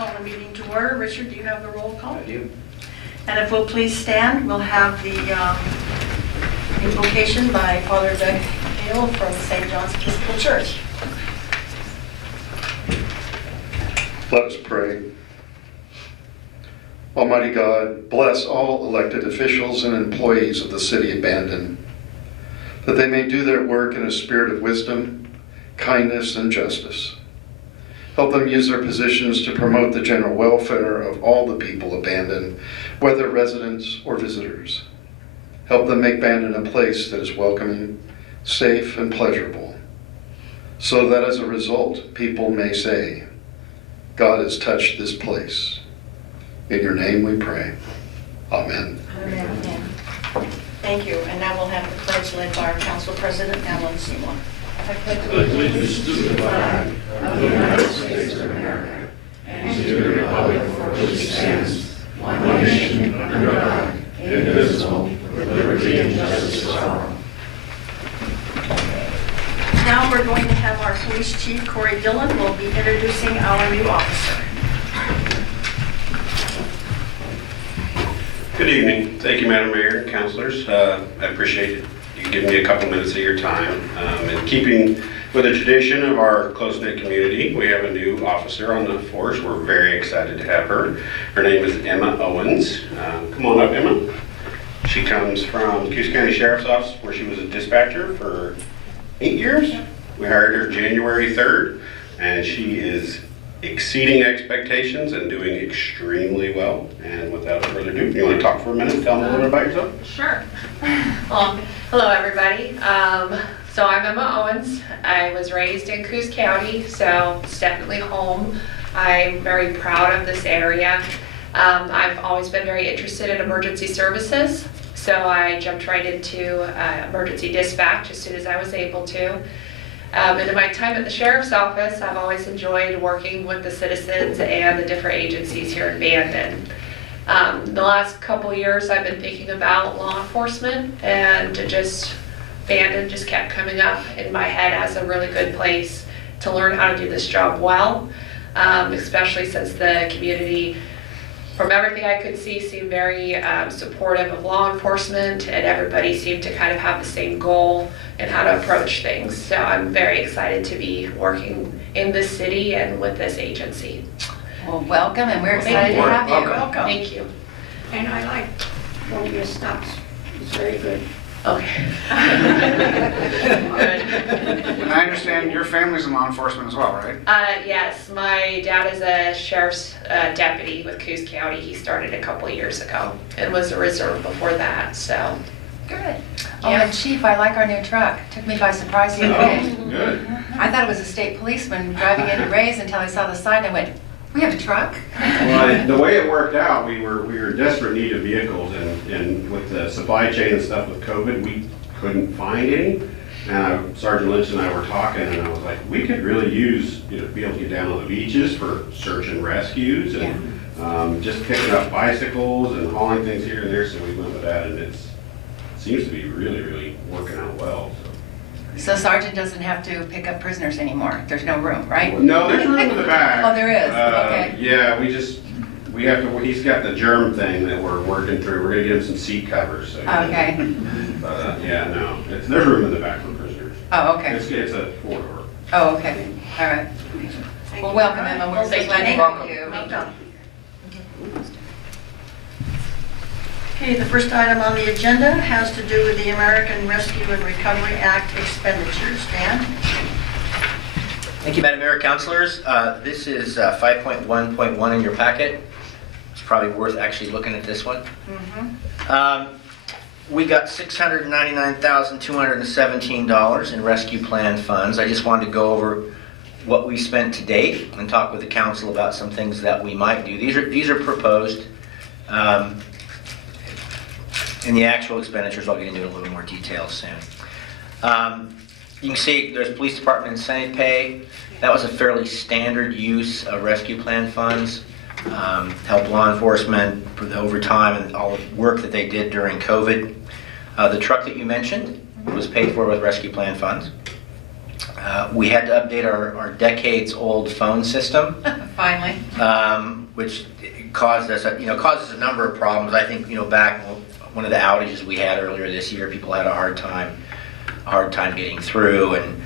call the meeting to order. Richard, do you have the roll call? I do. And if we'll please stand, we'll have the invocation by Father Doug Hale from St. John's Episcopal Church. Let us pray. Almighty God, bless all elected officials and employees of the city of Bandon, that they may do their work in a spirit of wisdom, kindness, and justice. Help them use their positions to promote the general welfare of all the people of Bandon, whether residents or visitors. Help them make Bandon a place that is welcoming, safe, and pleasurable, so that as a result, people may say, God has touched this place. In your name we pray. Amen. Amen. Thank you. And now we'll have the pledge led by our Council President, Alan Seymour. I pledge allegiance to the flag of the United States of America and to the republic for which it stands, one nation under God, indivisible, with liberty and justice for all. Now we're going to have our Police Chief, Corey Dillon, will be introducing our new officer. Good evening. Thank you, Madam Mayor and councilors. I appreciate you giving me a couple minutes of your time. In keeping with the tradition of our close-knit community, we have a new officer on the force. We're very excited to have her. Her name is Emma Owens. Come on up, Emma. She comes from Coos County Sheriff's Office, where she was a dispatcher for 8 years. We hired her January 3rd, and she is exceeding expectations and doing extremely well. And without further ado, you want to talk for a minute? Tell them a little bit about yourself? Sure. Hello, everybody. So I'm Emma Owens. I was raised in Coos County, so it's definitely home. I'm very proud of this area. I've always been very interested in emergency services, so I jumped right into emergency dispatch as soon as I was able to. And in my time at the Sheriff's Office, I've always enjoyed working with the citizens and the different agencies here in Bandon. The last couple years, I've been thinking about law enforcement, and Bandon just kept coming up in my head as a really good place to learn how to do this job well, especially since the community, from everything I could see, seemed very supportive of law enforcement, and everybody seemed to kind of have the same goal and how to approach things. So I'm very excited to be working in this city and with this agency. Well, welcome, and we're excited to have you. Welcome. Thank you. And I like one of your stops. It's very good. Okay. Good. And I understand your family's in law enforcement as well, right? Yes, my dad is a sheriff's deputy with Coos County. He started a couple of years ago and was a reserve before that, so. Good. Oh, and Chief, I like our new truck. Took me by surprise the other day. Good. I thought it was a state policeman driving into Ray's until I saw the sign and I went, we have a truck? Well, the way it worked out, we were in desperate need of vehicles, and with the supply chain and stuff with COVID, we couldn't find any. And Sergeant Lynch and I were talking, and I was like, we could really use, to be able to get down on the beaches for search and rescues, and just picking up bicycles and hauling things here and there. So we went with that, and it seems to be really, really working out well. So Sergeant doesn't have to pick up prisoners anymore. There's no room, right? No, there's room in the back. Oh, there is? Okay. Yeah, we have to, he's got the germ thing that we're working through. We're gonna get him some seat covers. So Okay. yeah, no, there's room in the back for prisoners. Oh, okay. It's a 4-door. Oh, okay. All right. Well, welcome, Emma. We're so glad to have you. Welcome. Okay, the first item on the agenda has to do with the American Rescue and Recovery Act expenditures. Dan? Thank you, Madam Mayor, councilors. This is 5.1.1 in your packet. It's probably worth actually looking at this one. We got $699,217 in rescue plan funds. I just wanted to go over what we spent to date and talk with the council about some things that we might do. These are proposed. In the actual expenditures, I'll get into a little more detail soon. You can see there's police department incentive pay. That was a fairly standard use of rescue plan funds. Help law enforcement for the overtime and all the work that they did during COVID. The truck that you mentioned was paid for with rescue plan funds. We had to update our decades-old phone system, Finally. which causes a number of problems. I think, back one of the outages we had earlier this year, people had a hard time getting through, and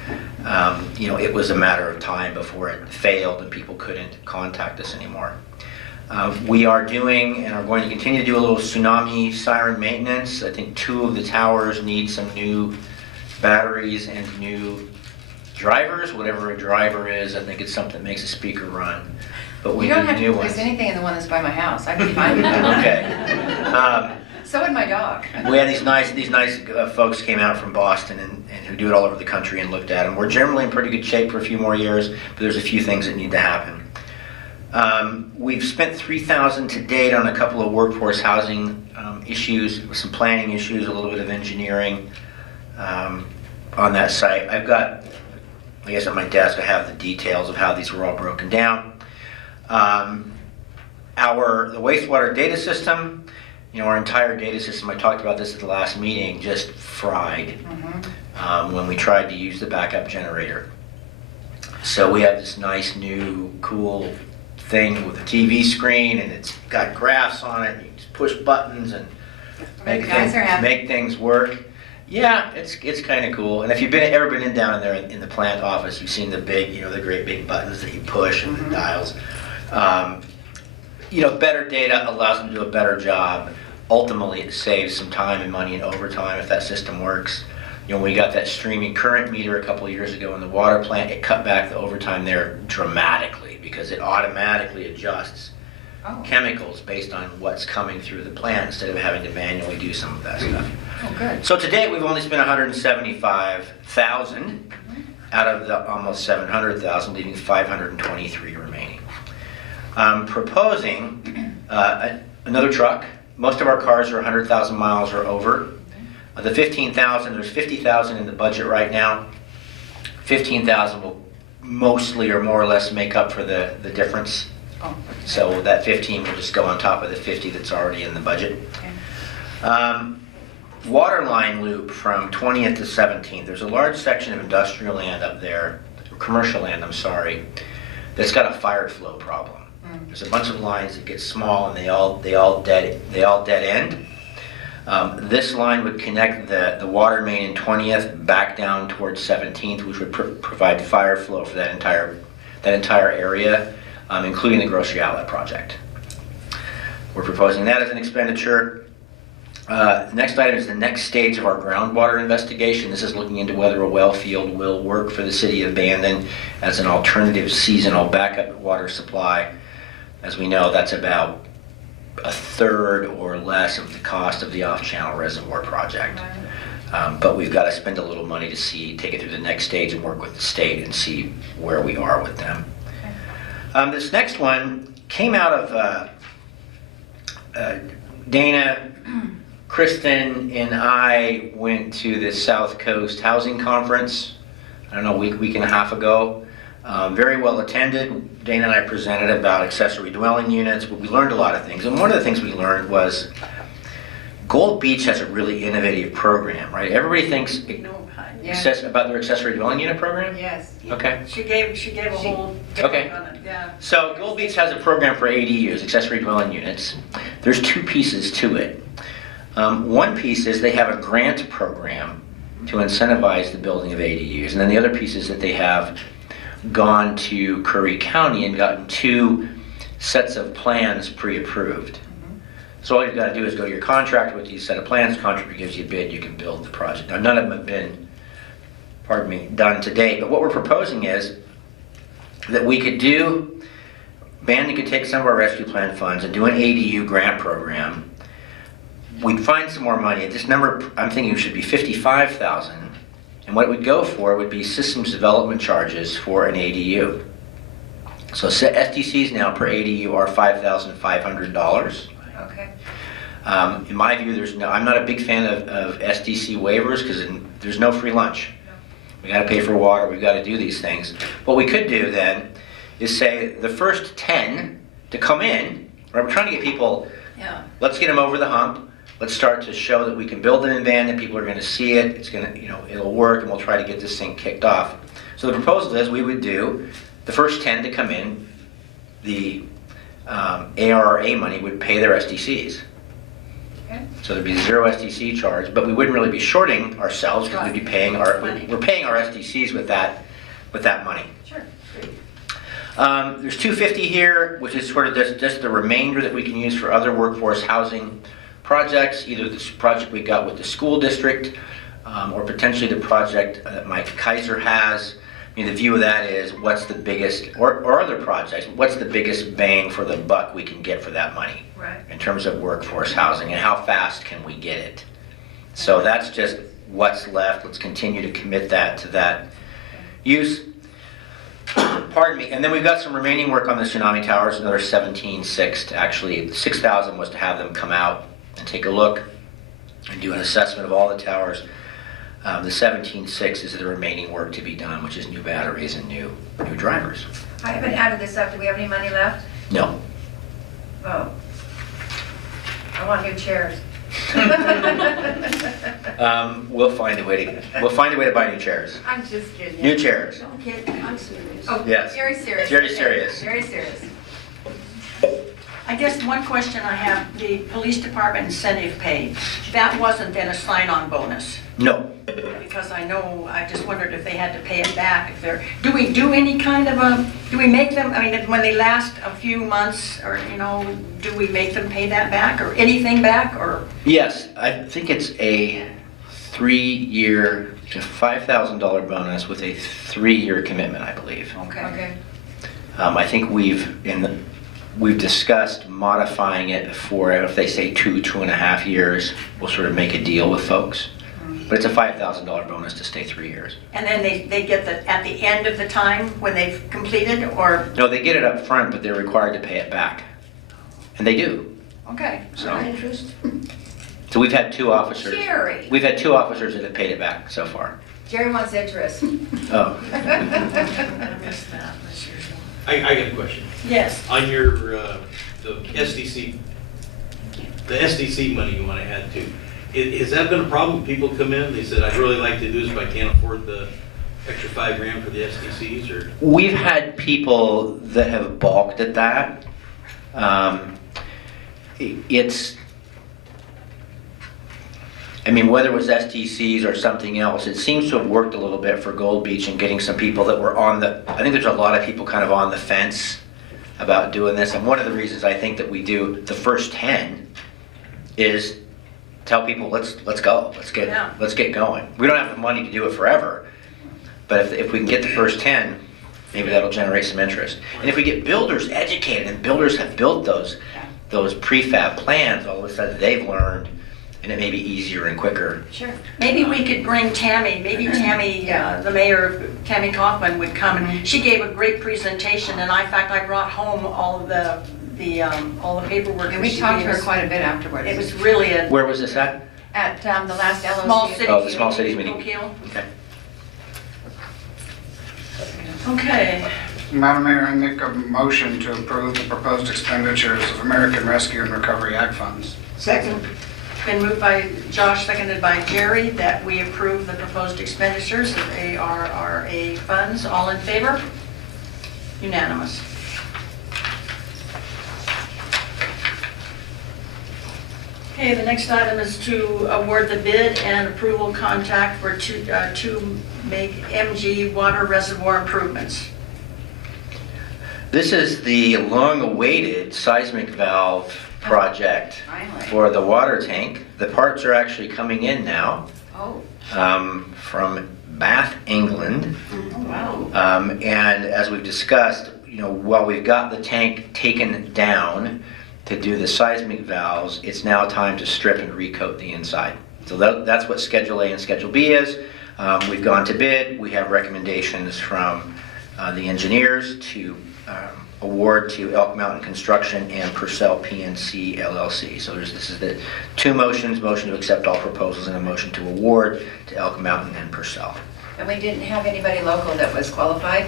it was a matter of time before it failed and people couldn't contact us anymore. We are doing and are going to continue to do a little tsunami siren maintenance. I think 2 of the towers need some new batteries and new drivers, whatever a driver is. I think it's something that makes a speaker run. But we You don't need have to new replace ones. anything in the one that's by my house. I'd be fine with that. Okay. So would my dog. We had these nice folks came out from Boston and who do it all over the country and looked at them. We're generally in pretty good shape for a few more years, but there's a few things that need to happen. We've spent $3,000 to date on a couple of workforce housing issues, some planning issues, a little bit of engineering on that site. I've got, I guess at my desk, I have the details of how these were all broken down. The wastewater data system, our entire data system, I talked about this at the last meeting, just fried when we tried to use the backup generator. So we have this nice new cool thing with a TV screen, and it's got graphs on it. You just push buttons and The guys are happy. make things work. Yeah, it's kind of cool. And if you've ever been down there in the plant office, you've seen the big, the great big buttons that you push and the dials. Better data allows them to do a better job. Ultimately, it saves some time and money and overtime if that system works. We got that streaming current meter a couple of years ago in the water plant. It cut back the overtime there dramatically because it automatically adjusts chemicals based on what's coming through the plant instead of having to manually do some of that stuff. Oh, good. So to date, we've only spent $175,000 out of the almost $700,000, leaving $523 remaining. Proposing another truck. Most of our cars are 100,000 miles or over. The 15,000, there's 50,000 in the budget right now. 15,000 will mostly or more or less make up for the difference. Oh, So that 15 will just go on top of the 50 that's already in the budget. okay. Water line loop from 20th to 17th. There's a large section of industrial land up there, or commercial land, I'm sorry, that's got a fire flow problem. There's a bunch of lines that get small and they all dead end. This line would connect the water main in 20th back down towards 17th, which would provide fire flow for that entire area, including the grocery outlet project. We're proposing that as an expenditure. The next item is the next stage of our groundwater investigation. This is looking into whether a well field will work for the city of Bandon as an alternative seasonal backup water supply. As we know, that's about a third or less of the cost of the off-channel reservoir project. But we've got to spend a little money to take it through the next stage and work with the state and see where we are with them. This next one came out of Dana, Kristen, and I went to the South Coast Housing Conference, I don't know, a week and a half ago. Very well attended. Dana and I presented about accessory dwelling units, but we learned a lot of things. And one of the things we learned was Gold Beach has a really innovative program, right? Everybody thinks about their accessory dwelling unit program? Yes. Okay. She gave a whole Okay. on it, yeah. So Gold Beach has a program for ADUs, accessory dwelling units. There's 2 pieces to it. One piece is they have a grant program to incentivize the building of ADUs. And then the other piece is that they have gone to Curry County and gotten 2 sets of plans pre-approved. So all you've got to do is go to your contractor with these set of plans, contractor gives you a bid, you can build the project. Now none of them have been, done to date, but what we're proposing is that we could do, Bandon could take some of our rescue plan funds and do an ADU grant program. We'd find some more money. This number, I'm thinking, should be $55,000. And what it would go for would be systems development charges for an ADU. So SDCs now per ADU are $5,500. Okay. In my view, I'm not a big fan of SDC waivers because there's no free lunch. We got to pay for water, we've got to do these things. What we could do then is say the first 10 to come in, right? We're trying to get people, let's get them over the hump. let's start to show that we can build it in Bandon, people are gonna see it, it's gonna, it'll work, and we'll try to get this thing kicked off. So the proposal is we would do, the first 10 to come in, the ARRA money would pay their SDCs. Okay. So there'd be 0 SDC charge, but we wouldn't really be shorting ourselves because we'd be paying we're paying our SDCs with that money. Sure. There's 250 here, which is sort of just the remainder that we can use for other workforce housing projects, either this project we got with the school district, or potentially the project that Mike Kaiser has. I mean, the view of that is what's the biggest, or other projects, what's the biggest bang for the buck we can get for that money? Right. In terms of workforce housing, and how fast can we get it? So that's just what's left. Let's continue to commit that to that use. Pardon me. And then we've got some remaining work on the tsunami towers, another 17.6 to actually, 6,000 was to have them come out and take a look and do an assessment of all the towers. The 17.6 is the remaining work to be done, which is new batteries and new drivers. I haven't added this up. Do we have any money left? No. Oh. I want new chairs. We'll find a way to buy new chairs. I'm just kidding. New chairs. Don't get, I'm serious. Oh, Yes. very serious. Very Okay, serious. Very serious. I guess one question I have, the police department incentive pay, that wasn't then a sign-on bonus? No. Because I just wondered if they had to pay it back, if they're, do we do any kind of a, do we make them, I mean, when they last a few months, or, do we make them pay that back, or anything back, or? Yes, I think it's a 3-year to $5,000 bonus with a 3-year commitment, I believe. Okay. I think we've discussed modifying it for, if they say 2.5 years, we'll sort of make a deal with folks. But it's a $5,000 bonus to stay 3 years. And then they get the, at the end of the time, when they've completed, or? No, they get it up front, but they're required to pay it back. And they do. Okay. So- Interest? So we've had 2 officers. Jerry. We've had 2 officers that have paid it back so far. Jerry wants interest. Oh. I missed that this year. I got a question. Yes. On your, the SDC money you want to add to, has that been a problem? People come in, they said, I'd really like to do this, but I can't afford the extra $5,000 for the SDCs, or? We've had people that have balked at that. Whether it was STCs or something else, it seems to have worked a little bit for Gold Beach and getting some people that were I think there's a lot of people kind of on the fence about doing this. And one of the reasons I think that we do the first 10 is tell people, let's go, let's get going. We don't have the money to do it forever, but if we can get the first 10, maybe that'll generate some interest. And if we get builders educated, and builders have built those prefab plans, all of a sudden they've learned, and it may be easier and quicker. Sure. Maybe we could bring Tammy, the mayor, Tammy Kaufman would come, and she gave a great presentation, and in fact, I brought home all of the paperwork. And that we she talked to gave her us. quite a bit afterwards. It was really a Where was this at? At the last LOC. small city. Oh, the small cities meeting. Oak Hill. Okay. Okay. Madam Mayor, I make a motion to approve the proposed expenditures of American Rescue and Recovery Act funds. Second. Been moved by Josh, seconded by Jerry, that we approve the proposed expenditures of ARRA funds. All in favor? Unanimous. Okay, the next item is to award the bid and approval contract for two MG water reservoir improvements. This is the long-awaited seismic valve project Finally. for the water tank. The parts are actually coming in now Oh. from Bath, England. Oh, wow. And as we've discussed, while we've got the tank taken down to do the seismic valves, it's now time to strip and recoat the inside. So that's what Schedule A and Schedule B is. We've gone to bid. We have recommendations from the engineers to award to Elk Mountain Construction and Purcell PNC LLC. So this is the 2 motions, motion to accept all proposals and a motion to award to Elk Mountain and Purcell. And we didn't have anybody local that was qualified?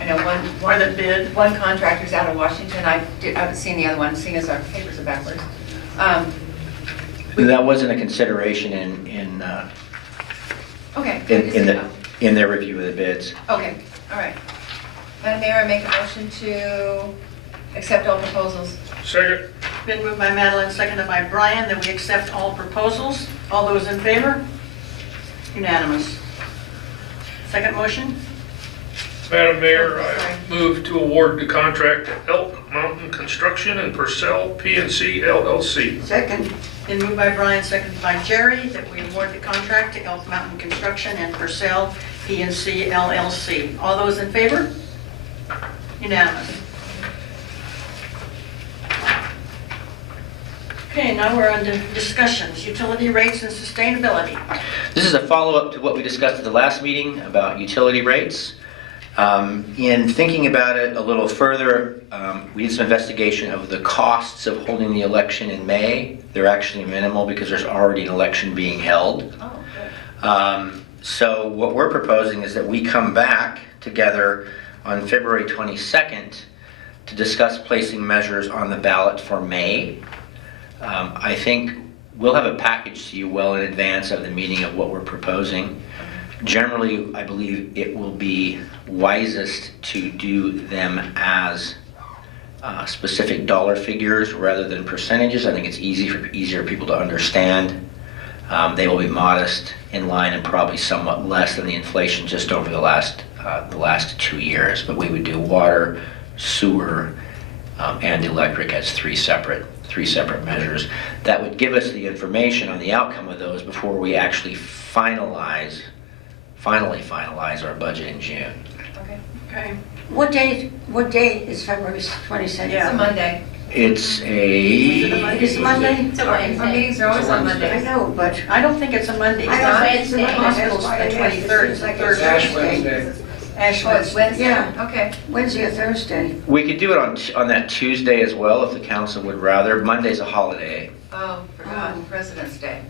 I know Or the bid. one contractor's out of Washington. I haven't seen the other one, seeing as our papers are backwards. That wasn't a consideration Okay. good to see that. in their review of the bids. Okay, all right. Madam Mayor, I make a motion to accept all proposals. Second. Been moved by Madeline, seconded by Brian, that we accept all proposals. All those in favor? Unanimous. Second motion? Madam Mayor, Sorry. I move to award the contract to Elk Mountain Construction and Purcell PNC LLC. Second. Been moved by Brian, seconded by Jerry, that we award the contract to Elk Mountain Construction and Purcell PNC LLC. All those in favor? Unanimous. Okay, now we're on to discussions, utility rates and sustainability. This is a follow-up to what we discussed at the last meeting about utility rates. In thinking about it a little further, we did some investigation of the costs of holding the election in May. They're actually minimal because there's already an election being held. Oh, good. So what we're proposing is that we come back together on February 22nd to discuss placing measures on the ballot for May. I think we'll have a package to you well in advance of the meeting of what we're proposing. Generally, I believe it will be wisest to do them as specific dollar figures rather than percentages. I think it's easier for people to understand. They will be modest, in line, and probably somewhat less than the inflation just over the last 2 years. But we would do water, sewer, and electric as three separate measures. That would give us the information on the outcome of those before we actually finally finalize our budget in June. Okay. Okay. What day is February 22nd? Yeah. It's a Monday. It's It is Monday? Our meetings are always on I Mondays. know, but I don't think it's a Monday. I don't think it's a The Monday. hospital's the That's why I asked. 23rd, It's the like third it's Ash Wednesday. Ash Oh, it's Wednesday? Yeah. Okay. Wednesday or Thursday. We could do it on that Tuesday as well if the council would rather. Monday's a holiday. Oh, forgot, President's Day.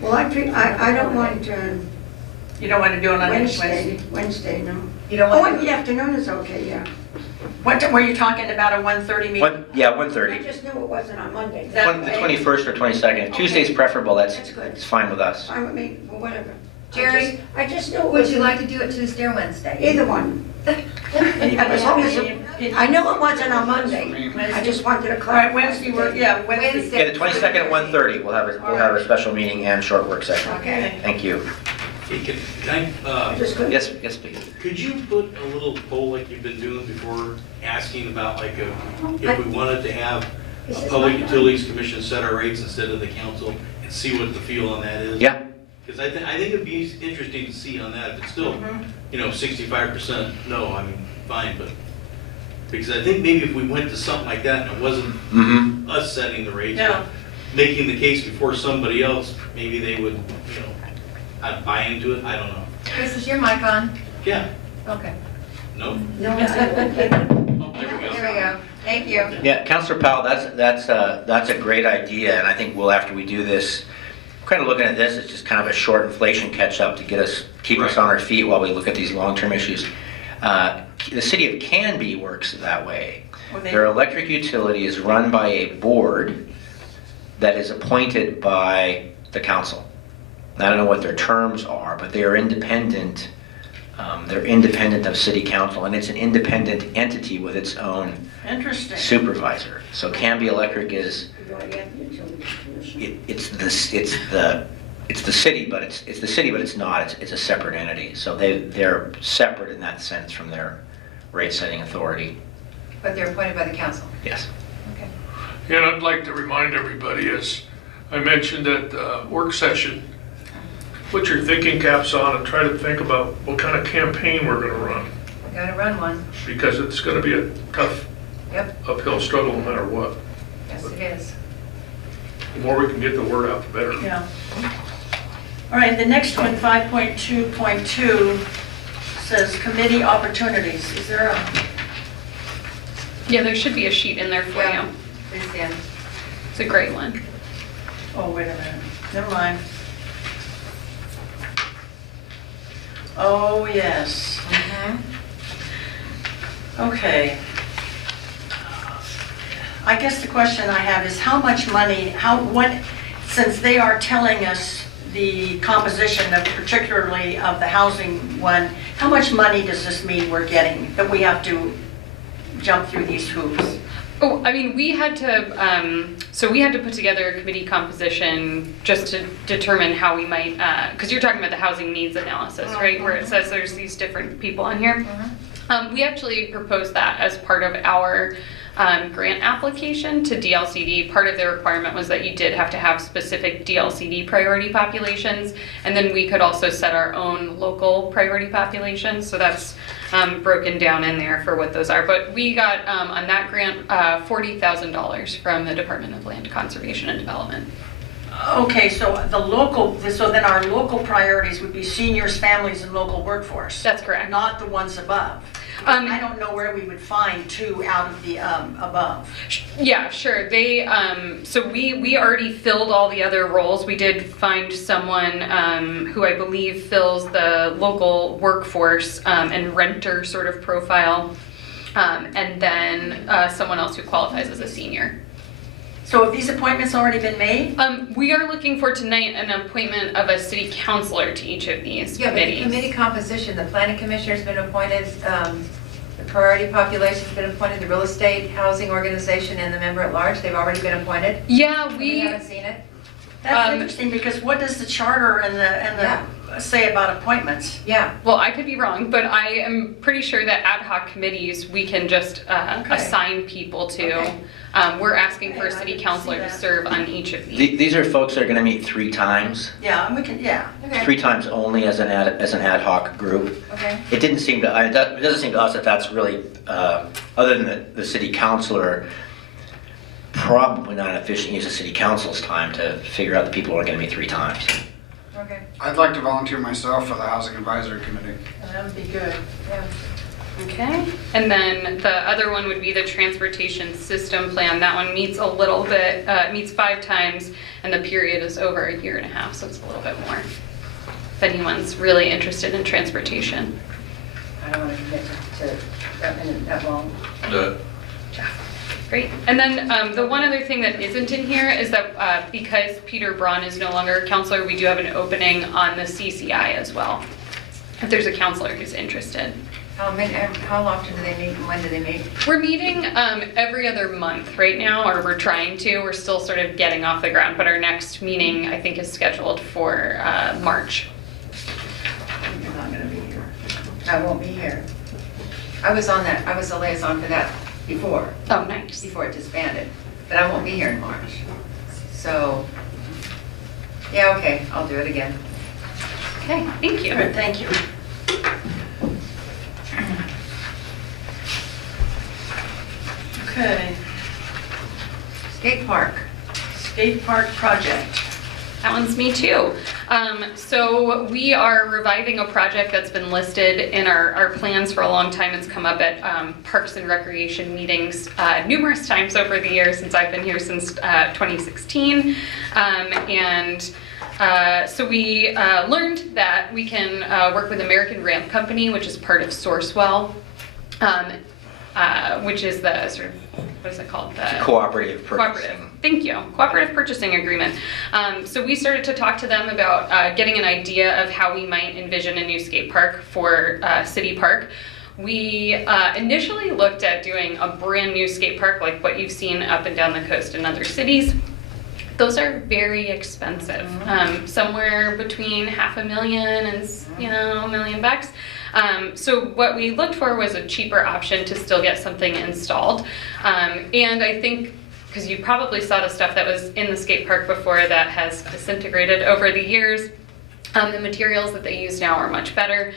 Well, I don't want You don't want to do it on Wednesday? Wednesday, no. You don't Oh, want in to? the afternoon is okay, yeah. What, were you talking about a 1:30 meeting? I 1:30. just knew it wasn't on Monday. Is that The okay? 21st or 22nd. If Tuesday's preferable, That's it's good. fine with us. Fine with me, well, whatever. Jerry, I just knew it would was. you like to do it Tuesday or Wednesday? Either one. As long as I knew it wasn't on Monday. I just wanted to All clarify. right, Wednesday, Wednesday. Wednesday. Yeah, the 22nd at 1:30. We'll have a special meeting and short work session. Okay. Thank you. Hey, can I, Just good. Yes, please. could you put a little poll like you've been doing before, asking about like if we wanted to have Is a this Public my- Utilities Commission set our rates instead of the council and see what the feel on that is? Yeah. Because I think it'd be interesting to see on that, if it's still, 65% no, I mean, fine, but, because I think maybe if we went to something like that and it wasn't Mm-hmm. us setting the rates, Yeah. but making the case before somebody else, maybe they would, I'd buy into it, I don't know. Chris, is your mic on? Yeah, Okay. no? No, Oh, there we go. There we go. Thank you. Yeah, Councilor Powell, that's a great idea, and I think after we do this, kind of looking at this, it's just kind of a short inflation catch-up to keep us on our feet while we look at these long-term issues. The city of Canby works that way. Well, they- Their electric utility is run by a board that is appointed by the council. I don't know what their terms are, but they are independent. They're independent of city council, and it's an independent entity with its own Interesting. supervisor. So Canby Electric is, You already have the Utilities Commission. it's the city, but it's not. It's a separate entity. So they're separate in that sense from their rate-setting authority. But they're appointed by the council. Yes. Okay. And I'd like to remind everybody, as I mentioned at the work session, put your thinking caps on and try to think about what kind of campaign we're gonna run, We gotta run one. because it's gonna be a tough Yep. uphill struggle no matter what. Yes, it is. The more we can get the word out, the better. Yeah. All right, the next one, 5.2.2, says committee opportunities. Is there a, Yeah, there should be a sheet in there for Yeah. you. It's in. It's a great one. oh, wait a minute, never mind. Oh, yes. Okay. I guess the question I have is how much money, since they are telling us the composition of particularly of the housing one, how much money does this mean we're getting, that we have to jump through these hoops? Oh, I mean, we had to put together a committee composition just to determine how we might, because you're talking about the housing needs analysis, right? Where it says there's these different people on here. We actually proposed that as part of our grant application to DLCD. Part of the requirement was that you did have to have specific DLCD priority populations, and then we could also set our own local priority populations. So that's broken down in there for what those are. But we got on that grant $40,000 from the Department of Land Conservation and Development. Okay, so so then our local priorities would be seniors, families, and local workforce? That's correct. Not the ones above? I don't know where we would find two out of the above. Yeah, sure. They so we already filled all the other roles. We did find someone who I believe fills the local workforce and renter sort of profile, and then someone else who qualifies as a senior. So have these appointments already been made? We are looking for tonight an appointment of a city councilor to each of these Yeah, but the committees. committee composition, the planning commissioner's been appointed, the priority population's been appointed, the real estate housing organization and the member at large, they've already been appointed. Yeah, We haven't seen it. That's interesting, because what does the charter and the say about appointments? Yeah. Well, I could be wrong, but I am pretty sure that ad hoc committees, we can just assign people to. Okay. We're asking for a Okay, I city didn't councilor see to that. serve on each of these. These are folks that are gonna meet 3 times, Yeah, and we can, yeah. Okay. 3 times only as an ad hoc group. Okay. It didn't seem to, it doesn't seem to us that that's really, other than the city councilor, probably not an efficient use of city council's time to figure out the people who are gonna meet 3 times. Okay. I'd like to volunteer myself for the Housing Advisory Committee. That would be good. Yeah. Okay, and then the other one would be the transportation system plan. That one meets a little bit, meets 5 times, and the period is over a year and a half, so it's a little bit more. If anyone's really interested in transportation. I don't want to commit to that long. Great. And then the one other thing that isn't in here is that because Peter Braun is no longer a counselor, we do have an opening on the CCI as well, if there's a counselor who's interested. How often do they meet and when do they meet? We're meeting every other month right now, or we're trying to. We're still sort of getting off the ground, but our next meeting, I think, is scheduled for March. You're not going to be here. I won't be here. I was on that, I was the liaison for that before Oh, nice. it disbanded, but I won't be here in March. So, yeah, okay, I'll do it again. Okay, thank you. Good, thank you. Okay, Skate park. skate park project. That one's me too. So we are reviving a project that's been listed in our plans for a long time. It's come up at Parks and Recreation meetings numerous times over the years since I've been here since 2016. So we learned that we can work with American Ramp Company, which is part of Sourcewell, which is the sort of, what is it called? The Cooperative purchasing. Cooperative. Thank you. Cooperative purchasing agreement. So we started to talk to them about getting an idea of how we might envision a new skate park for City Park. We initially looked at doing a brand new skate park like what you've seen up and down the coast in other cities. Those are very expensive, somewhere between $500,000 and $1 million. So what we looked for was a cheaper option to still get something installed. And I think, because you probably saw the stuff that was in the skate park before that has disintegrated over the years, the materials that they use now are much better.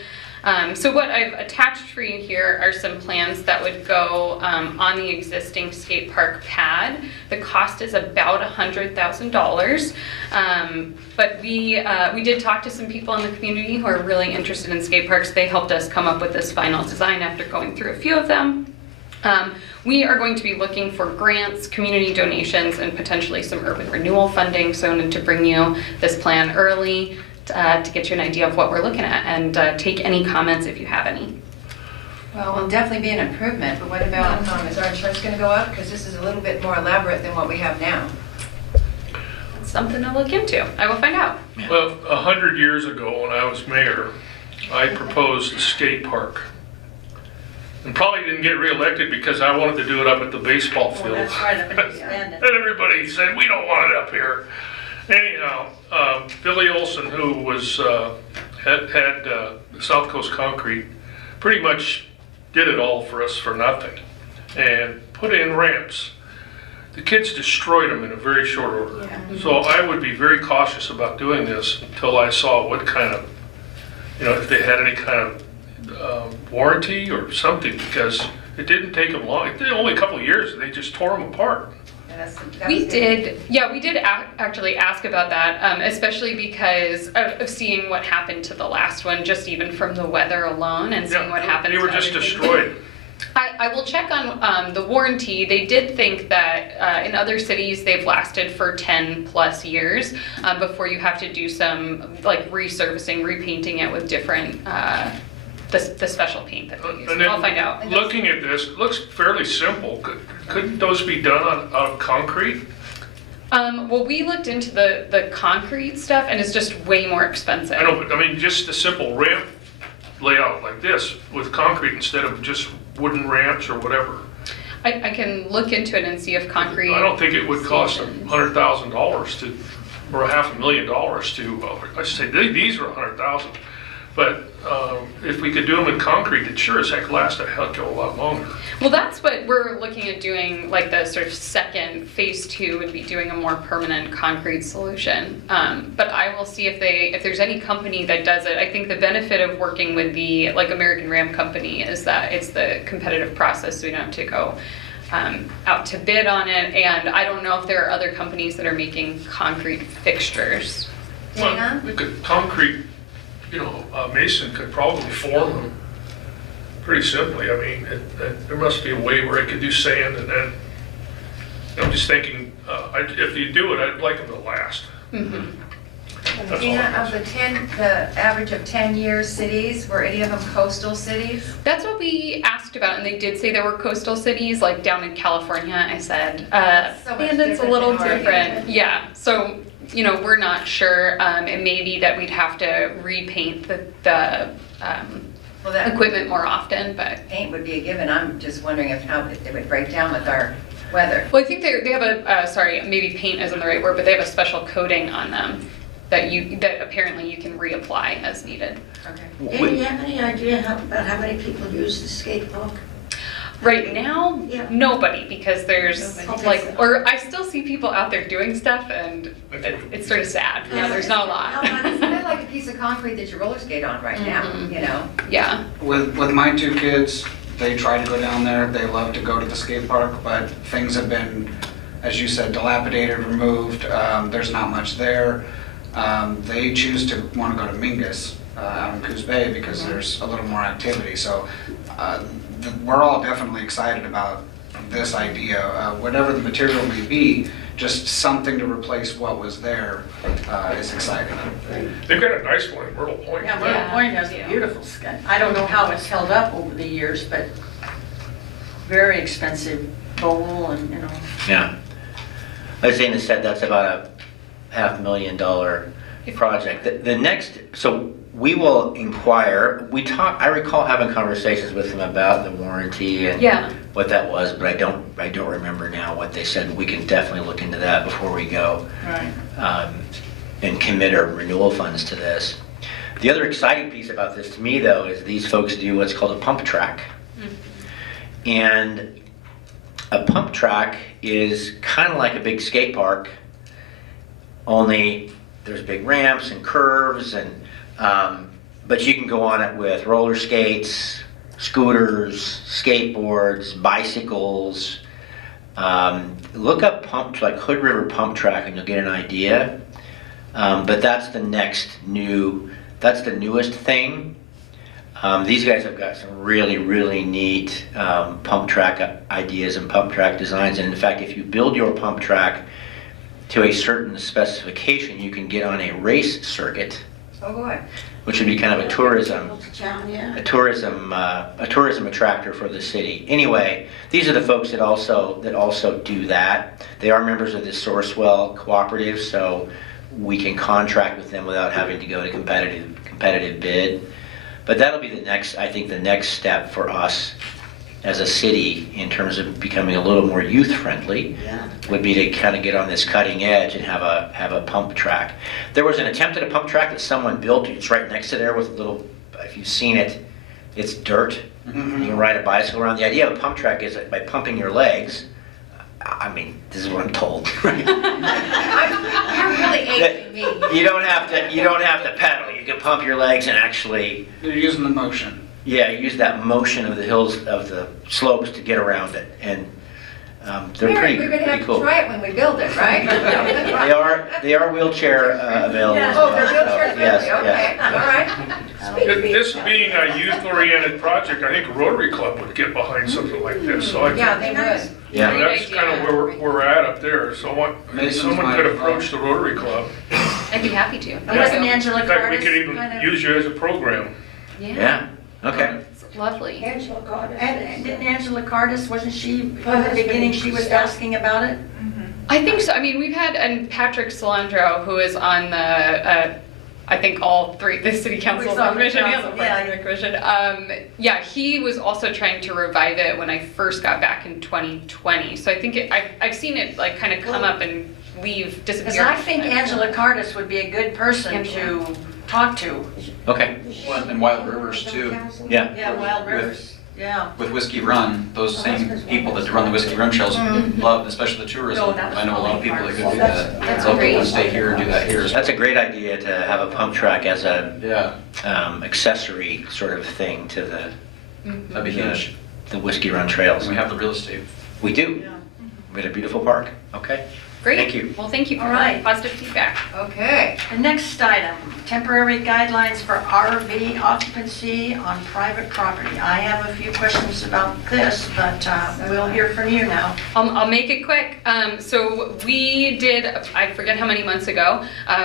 So what I've attached for you here are some plans that would go on the existing skate park pad. The cost is about $100,000, but we did talk to some people in the community who are really interested in skate parks. They helped us come up with this final design after going through a few of them. We are going to be looking for grants, community donations, and potentially some urban renewal funding. So I wanted to bring you this plan early to get you an idea of what we're looking at, and take any comments if you have any. Well, it'll definitely be an improvement, but what about, is our insurance gonna go up? Because this is a little bit more elaborate than what we have now. Something to look into. I will find out. Well, 100 years ago, when I was mayor, I proposed a skate park. And probably didn't get reelected because I wanted to do it up at the baseball Well, field. that's right, up in East Bandon. And everybody said, we don't want it up here. Anyhow, Billy Olson, who was, had South Coast Concrete, pretty much did it all for us for nothing and put in ramps. The kids destroyed them in a very short order. So I would be very cautious about doing this until I saw what kind of, if they had any kind of warranty or something, because it didn't take them long. It did only a couple of years, and they just tore them apart. We did actually ask about that, especially because of seeing what happened to the last one, just even from the weather alone and seeing what happened. They were just destroyed. I will check on the warranty. They did think that in other cities they've lasted for 10 plus years before you have to do some like resurfacing, repainting it with different the special paint that they use. And then I'll find out. Looking at this, it looks fairly simple. Couldn't those be done out of concrete? Well, we looked into the concrete stuff, and it's just way more expensive. I know, but I mean, just a simple ramp layout like this with concrete instead of just wooden ramps or whatever. I can look into it and see if concrete. I don't think it would cost $100,000 to, or $500,000 to. I say these are $100,000, but if we could do them in concrete, it sure as heck lasts a heck of a lot longer. Well, that's what we're looking at doing. Like the sort of second phase 2 would be doing a more permanent concrete solution. But I will see if there's any company that does it. I think the benefit of working with the American Ram company is that it's the competitive process, so we don't have to go out to bid on it. And I don't know if there are other companies that are making concrete fixtures. Well, we could concrete. A mason could probably form them pretty simply. I mean, there must be a way where it could do sand, and then I'm just thinking, if you do it, I'd like them to last. Mm-hmm. That's all. Gina, of the average of 10-year cities, were any of them coastal cities? That's what we asked about, and they did say there were coastal cities, like down in California. I said, So much Bandon's a different little than different. Yeah, so, we're not sure. It may be that we'd have to repaint the Well, that equipment more often, but. paint would be a given. I'm just wondering if it would break down with our weather. Well, I think they have sorry, maybe paint isn't the right word, but they have a special coating on them that apparently you can reapply as needed. Okay. Do you have any idea about how many people use the skate park? Right now, Yeah. nobody, because there's Nobody. or I still see people out there doing stuff, and it's sort of sad. Yeah, there's not a lot. It's kind of like a piece of concrete that you roller skate on right now, Yeah. With my two kids, they try to go down there. They love to go to the skate park, but things have been, as you said, dilapidated, removed. There's not much there. They choose to want to go to Mingus out in Coos Bay because there's a little more activity. So we're all definitely excited about this idea. Whatever the material may be, just something to replace what was there is exciting. They've got a nice one in Myrtle Point. Yeah, Myrtle Point has a beautiful sky. I don't know how it's held up over the years, but very expensive bowl and, Yeah. As Dana said, that's about a $500,000 project. The next, so we will inquire. I recall having conversations with them about the warranty and Yeah. what that was, but I don't remember now what they said. We can definitely look into that before we go right. And commit our renewal funds to this. The other exciting piece about this to me, though, is these folks do what's called a pump track. Mm-hmm. And a pump track is kind of like a big skate park, only there's big ramps and curves, and but you can go on it with roller skates, scooters, skateboards, bicycles. Look up like Hood River Pump Track and you'll get an idea. But that's the newest thing. These guys have got some really, really neat pump track ideas and pump track designs. And in fact, if you build your pump track to a certain specification, you can get on a race circuit Oh, boy. which would be kind of a tourism Yeah. a tourism attractor for the city. Anyway, these are the folks that also do that. They are members of the Sourcewell Cooperative, so we can contract with them without having to go to competitive bid. But that'll be I think the next step for us as a city in terms of becoming a little more youth friendly. Yeah. Would be to kind of get on this cutting edge and have a pump track. There was an attempt at a pump track that someone built. It's right next to there with a little, if you've seen it, it's dirt. You can ride a bicycle around. The idea of a pump track is that by pumping your legs, I mean, this is what I'm told. You're really aging me. You don't have to pedal. You can pump your legs and actually, They're using the motion. yeah, use that motion of the hills, of the slopes to get around it. And they're Mary, pretty we're gonna have to cool. try it when we build it, right? They are wheelchair available. as Oh, well, they're wheelchair so, yes, friendly, yes. okay, all right. This being a youth-oriented project, I think Rotary Club would get behind something like this, so I Yeah, think they would. Yeah. that's kind of where we're at up there. So Mason's someone might could have approach the Rotary Club. I'd be happy to. And wasn't Angela In fact, we Cardis could even kind of- use you as a program. Yeah, okay. It's lovely. Angela Carter. And didn't Angela Cardis, wasn't she, from the beginning, she was asking about it? I think so. I mean, we've had, and Patrick Solandro, who is on the, I think all three, the city council He's on the commission, and the council, Parks and Rec commission. Yeah, he was also trying to revive it when I first got back in 2020. So I think I've seen it like kind of come up and leave, disappear. Because I think Angela Cardis would be a good person to talk to. Okay, And Wild Rivers too, yeah. Yeah, Wild Rivers, yeah. with Whiskey Run, those same people that run the Whiskey Run trails love, especially the tourism. No, that was I know a lot of people that could do That's- that. that's Love to great. wanna stay here and do that here. That's a great idea to have a pump track as a Yeah, accessory sort of thing to that'd be huge. the Whiskey Run trails. And we have the real estate. We do. Yeah. We had a beautiful park. Okay. Great. Thank you. Well, thank you for All that right. positive feedback. Okay. The next item, temporary guidelines for RV occupancy on private property. I have a few questions about this, but we'll hear from you now. I'll make it quick. So we did, I forget how many months ago,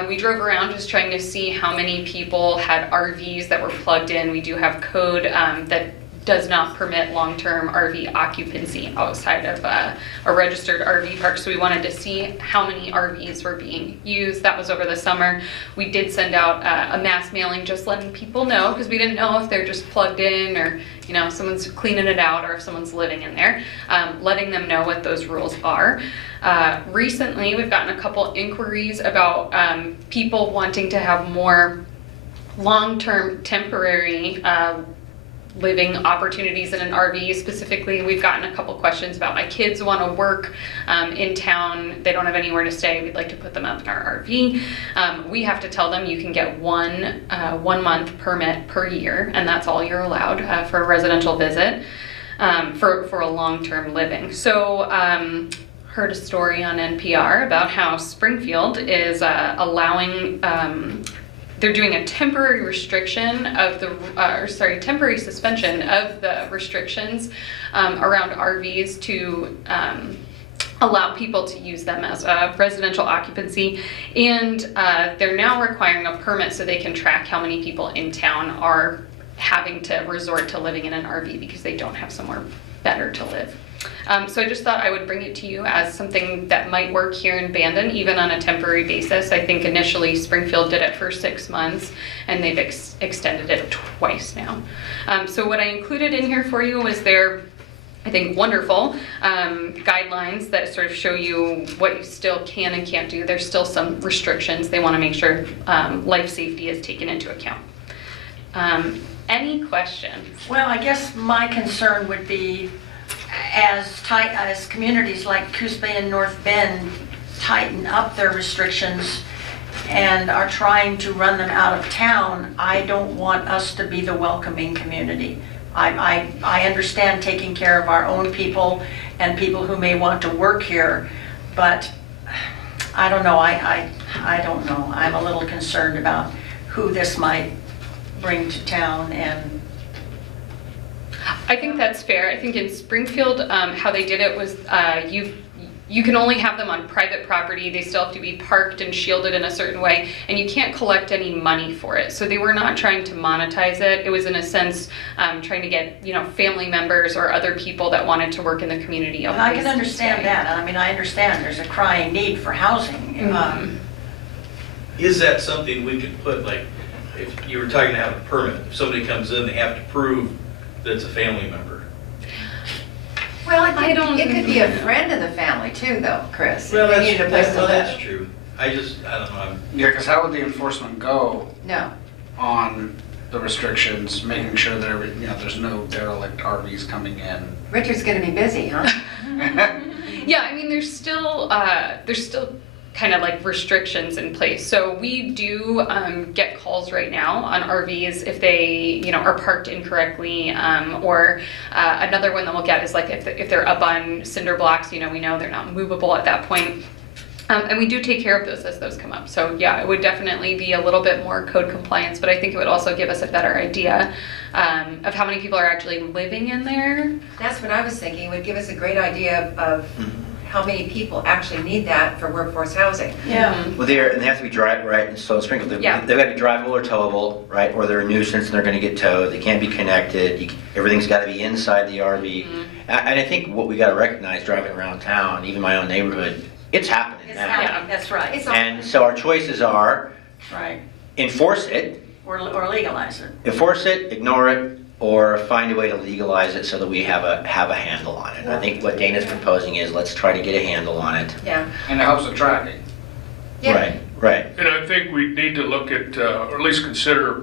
we drove around just trying to see how many people had RVs that were plugged in. We do have code that does not permit long-term RV occupancy outside of a registered RV park. So we wanted to see how many RVs were being used. That was over the summer. We did send out a mass mailing just letting people know, because we didn't know if they're just plugged in or, you know, someone's cleaning it out or if someone's living in there, letting them know what those rules are. Recently, we've gotten a couple inquiries about people wanting to have more long-term temporary living opportunities in an RV. Specifically, we've gotten a couple questions about my kids want to work in town. They don't have anywhere to stay. We'd like to put them up in our RV. We have to tell them you can get one month permit per year, and that's all you're allowed for a residential visit for a long-term living. So heard a story on NPR about how Springfield is allowing they're doing a temporary restriction of the, temporary suspension of the restrictions around RVs to allow people to use them as a residential occupancy. And they're now requiring a permit so they can track how many people in town are having to resort to living in an RV because they don't have somewhere better to live. So I just thought I would bring it to you as something that might work here in Bandon, even on a temporary basis. I think initially Springfield did it for 6 months, and they've extended it twice now. So what I included in here for you was their, I think, wonderful guidelines that sort of show you what you still can and can't do. There's still some restrictions. They want to make sure life safety is taken into account. Any questions? Well, I guess my concern would be as communities like Coos Bay and North Bend tighten up their restrictions and are trying to run them out of town, I don't want us to be the welcoming community. I understand taking care of our own people and people who may want to work here, but I don't know, I don't know. I'm a little concerned about who this might bring to town. And I think that's fair. I think in Springfield, how they did it was you can only have them on private property. They still have to be parked and shielded in a certain way, and you can't collect any money for it. So they were not trying to monetize it. It was in a sense trying to get, you know, family members or other people that wanted to work in the community. a And I place can to understand stay. that. I mean, I understand there's a crying need for housing. Is that something we could put, like, if you were talking to have a permit, if somebody comes in, they have to prove that it's a family member? Well, I don't- it could be a friend of the family too, though, Chris. Well, If they needed a place to well, that's live. true. I don't know, Yeah, because how would the enforcement go No. on the restrictions, making sure there, you know, there's no derelict RVs coming in? Richard's gonna be busy, huh? Yeah, I mean, there's still kind of like restrictions in place. So we do get calls right now on RVs if they, you know, are parked incorrectly, or another one that we'll get is like if they're up on cinder blocks, you know, we know they're not movable at that point. And we do take care of those as those come up. So yeah, it would definitely be a little bit more code compliance, but I think it would also give us a better idea of how many people are actually living in there. That's what I was thinking. It would give us a great idea of how many people actually need that for workforce housing. Yeah. Well, they have to be dry, right, and so sprinkled. Yeah. They've got to be drivable or towable, right, or they're a nuisance and they're going to get towed. They can't be connected. Everything's got to be inside the RV. And I think what we got to recognize driving around town, even my own neighborhood, it's happening It's now. happening, that's right. It's all- And so our choices are Right. enforce it, Or legalize it. ignore it, or find a way to legalize it so that we have a handle on it. And I think what Dana's proposing is let's try to get a handle on it. Yeah. And it helps with tracking. Yeah. Right. And I think we need to look at, or at least consider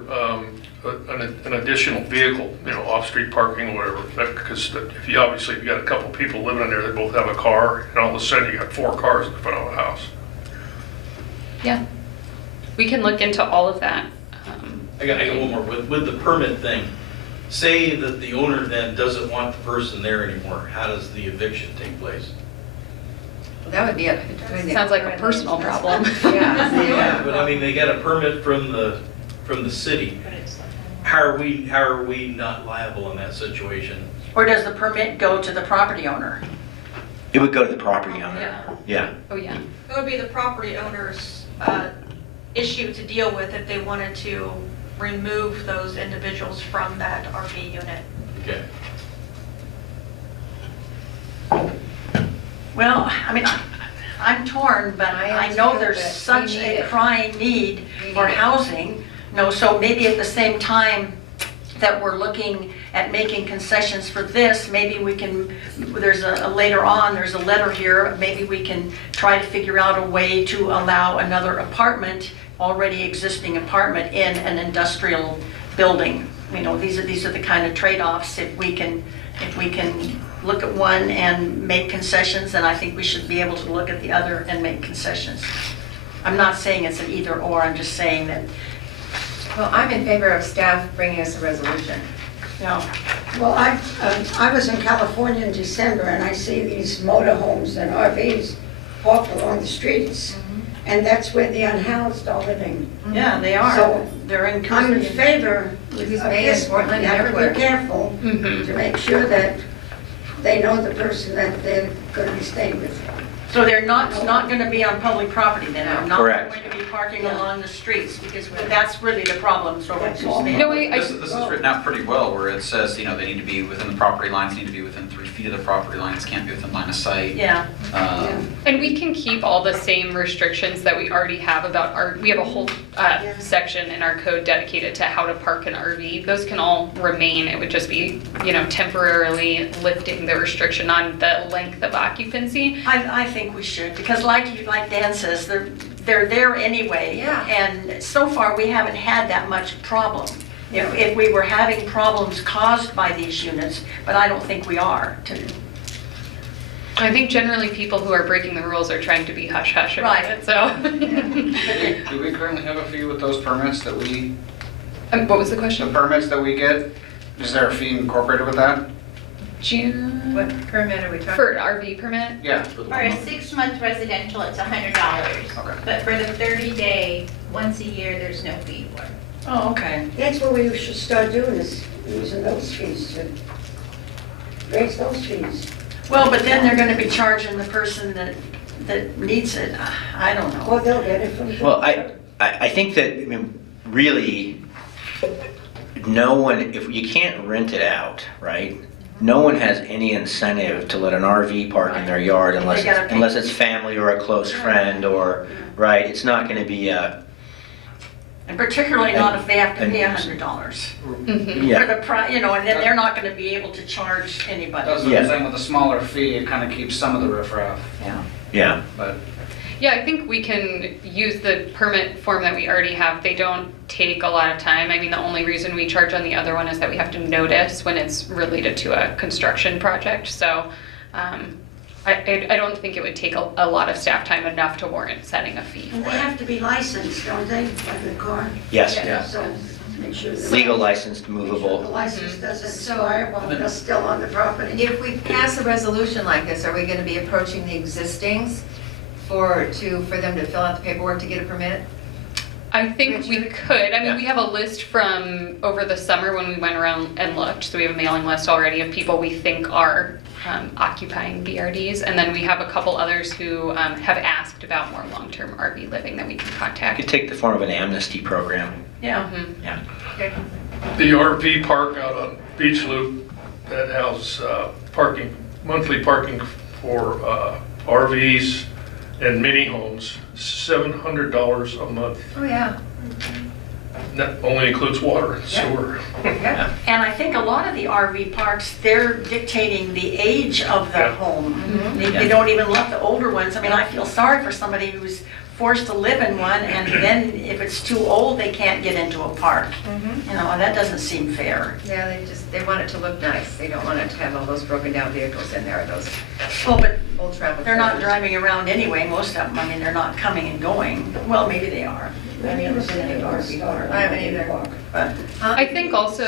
an additional vehicle, you know, off-street parking or whatever. Because if you obviously, if you got a couple people living in there that both have a car, and all of a sudden you got 4 cars in front of a house. Yeah, we can look into all of that. I got one more, with the permit thing. Say that the owner then doesn't want the person there anymore, how does the eviction take place? Well, that would be up between the. Sounds like a personal problem. Yeah. But I mean, they got a permit from the city. How are we not liable in that situation? Or does the permit go to the property owner? It would go to the property owner. Yeah. Oh, yeah. It would be the property owner's issue to deal with if they wanted to remove those individuals from that RV unit. Okay. Well, I mean, I'm torn, but I know there's such a crying need for housing. No, so maybe at the same time that we're looking at making concessions for this, maybe we can, there's a later on, there's a letter here, maybe we can try to figure out a way to allow another apartment, already existing apartment in an industrial building. You know, these are the kind of trade-offs. If we can look at one and make concessions, then I think we should be able to look at the other and make concessions. I'm not saying it's an either or, I'm just saying that, Well, I'm in favor of staff bringing us a resolution. you know, Well, I was in California in December, and I see these motorhomes and RVs parked along the streets, and that's where the unhoused are living. yeah, they are. So, They're in I'm in custody. favor of Who's made in this, but Portland you and have to everywhere. be careful Mhm. to make sure that they know the person that they're going to be staying with. So they're not going to be on public property then? They're not Correct. going to be parking along the streets, because that's really the problem, so That's it's all. No, I This is written out pretty well, where it says, you know, they need to be within the property lines, need to be within 3 feet of the property lines, can't be within line of sight. Yeah, And we can keep all the same restrictions that we already have about we have a whole section in our code dedicated to how to park an RV. Those can all remain. It would just be, you know, temporarily lifting the restriction on the length of occupancy. I think we should, because like Dan says, they're there anyway. Yeah. And so far, we haven't had that much problem. If we were having problems caused by these units, but I don't think we are. I think generally people who are breaking the rules are trying to be hush-hush about Right. it, so. Do we currently have a fee with those permits that What was the the question? permits that we get? Is there a fee incorporated with that? June? What permit are we talking? For an RV permit? Yeah. For a 6-month residential, it's $100. Okay. But for the 30-day, once a year, there's no fee for it. Oh, okay. That's what we should start doing, is using those fees to raise those fees. Well, but then they're gonna be charging the person that needs it. I don't know. Well, they'll get it from the. Well, I think that, I mean, really, no one, if you can't rent it out, right? No one has any incentive to let an RV park in their yard unless, They gotta pay. unless it's family or a close friend or, right? It's not gonna be a, And particularly not if they have to pay And- $100 yeah. for the you know, and then they're not gonna be able to charge anybody. That's what Yeah. I'm saying, with a smaller fee, it kind of keeps some of the riffraff, Yeah. Yeah. but. Yeah, I think we can use the permit form that we already have. They don't take a lot of time. I mean, the only reason we charge on the other one is that we have to notice when it's related to a construction project. So I don't think it would take a lot of staff time enough to warrant setting a fee And for they it. have to be licensed, don't they, like a car? Yes, So make sure. that- legal licensed, The movable. license doesn't So- expire while they're still on the property. If we pass a resolution like this, are we gonna be approaching the existings for them to fill out the paperwork to get a permit? I think we Richard? could. I mean, Yeah. we have a list from over the summer when we went around and looked. So we have a mailing list already of people we think are occupying BRDs. And then we have a couple others who have asked about more long-term RV living that we can It contact. could take the form of an amnesty program. Yeah. Mhm. Yeah. Okay. The RV park out on Beach Loop that has parking, monthly parking for RVs and mini homes, $700 a month. Oh, yeah. And that only includes water and sewer. Yeah. And I think a lot of the RV parks, they're dictating the age of the Yeah. home. They don't even let the older ones, I mean, I feel sorry for somebody who's forced to live in one, and then if it's too old, they can't get into a park. You know, and that doesn't seem fair. Yeah, they want it to look nice. They don't want it to have all those broken down vehicles in there, those Well, but old traffic. they're not trailers. driving around anyway, most of them, I mean, they're not coming and going. Well, maybe they are. I've never seen any RV car. I haven't either. But I think also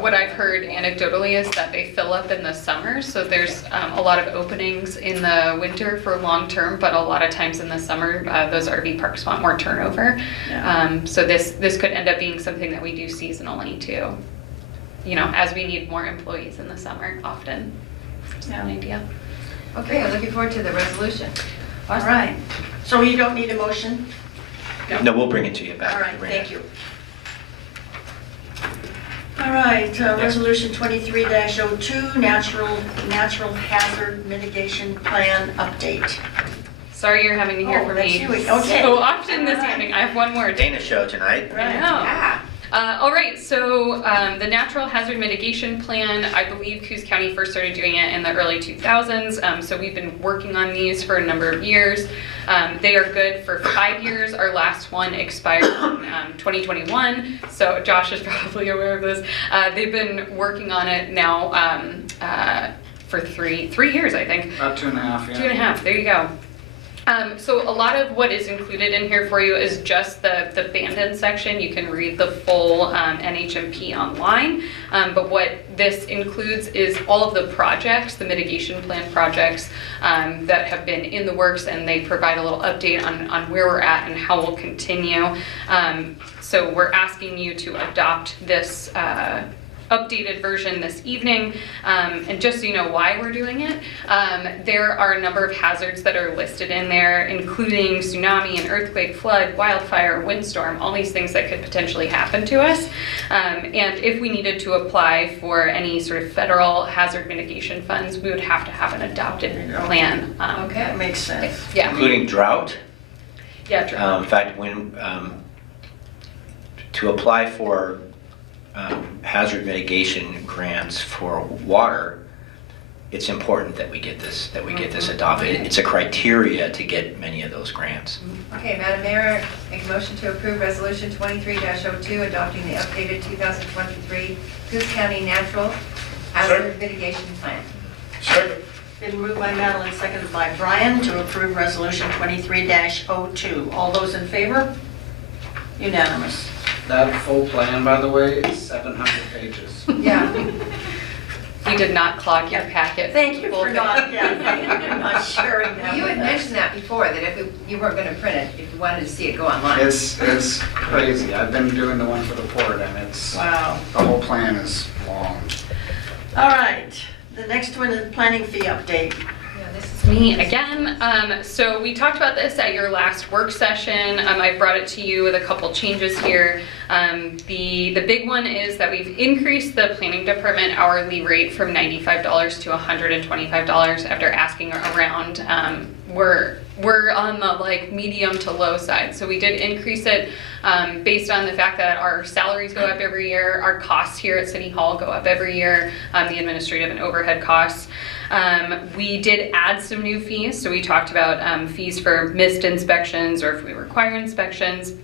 what I've heard anecdotally is that they fill up in the summer, so there's a lot of openings in the winter for long-term, but a lot of times in the summer, those RV parks want more turnover. Yeah. So this could end up being something that we do seasonally too, you know, as we need more employees in the summer often. Just an idea. Okay, I'm looking forward to the resolution. All right, so you don't need a motion? No, we'll bring it to you back. All right, Bring it. thank you. All right, Resolution 23-02, Natural Hazard Mitigation Plan Update. Sorry you're having to hear Oh, from that's me you. Okay. so often this All right. evening. I have one more. Dana show tonight. I know. All right, so the Natural Hazard Mitigation Plan, I believe Coos County first started doing it in the early 2000s. So we've been working on these for a number of years. They are good for 5 years. Our last one expired in 2021. So Josh is probably aware of this. They've been working on it now for three years, I think. About 2.5, yeah. 2.5, there you go. So a lot of what is included in here for you is just the Bandon section. You can read the full NHMP online. But what this includes is all of the projects, the mitigation plan projects that have been in the works, and they provide a little update on where we're at and how we'll continue. So we're asking you to adopt this updated version this evening. And just so you know why we're doing it, there are a number of hazards that are listed in there, including tsunami and earthquake, flood, wildfire, windstorm, all these things that could potentially happen to us. And if we needed to apply for any sort of federal hazard mitigation funds, we would have to have an adopted plan. Okay. That makes sense. Yeah. Including drought. Yeah, Drew. In fact, when to apply for hazard mitigation grants for water, it's important that we get this adopted. It's a criteria to get many of those grants. Okay, Madam Mayor, make a motion to approve Resolution 23-02, adopting the updated 2023 Coos County Natural Hazard Mitigation Plan. Second. Been moved by Madeline, seconded by Brian to approve Resolution 23-02. All those in favor? Unanimous. That full plan, by the way, is 700 pages. Yeah. We did not clog your packet. Thank you Full for thing. not, thank you for not sharing that You with had us. mentioned that before, that if you weren't going to print it, if you wanted to see it, go online. It's crazy. I've been doing the one for the port, and it's, Wow. the whole plan is long. All right, The next one is planning fee update. Yeah, this is Me again. So we talked about this at your last work session. I brought it to you with a couple changes here. The big one is that we've increased the planning department hourly rate from $95 to $125 after asking around. We're on the like medium to low side. So we did increase it based on the fact that our salaries go up every year, our costs here at City Hall go up every year, the administrative and overhead costs. We did add some new fees. So we talked about fees for missed inspections or if we require inspections.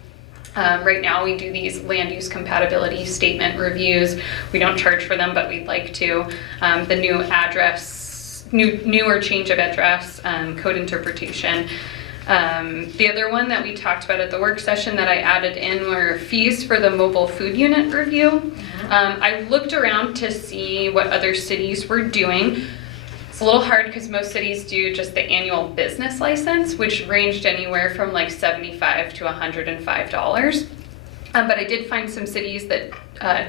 Right now we do these land use compatibility statement reviews. We don't charge for them, but we'd like to. The new address, new or change of address, code interpretation. The other one that we talked about at the work session that I added in were fees for the mobile food unit review. I looked around to see what other cities were doing. It's a little hard because most cities do just the annual business license, which ranged anywhere from like $75 to $105. But I did find some cities that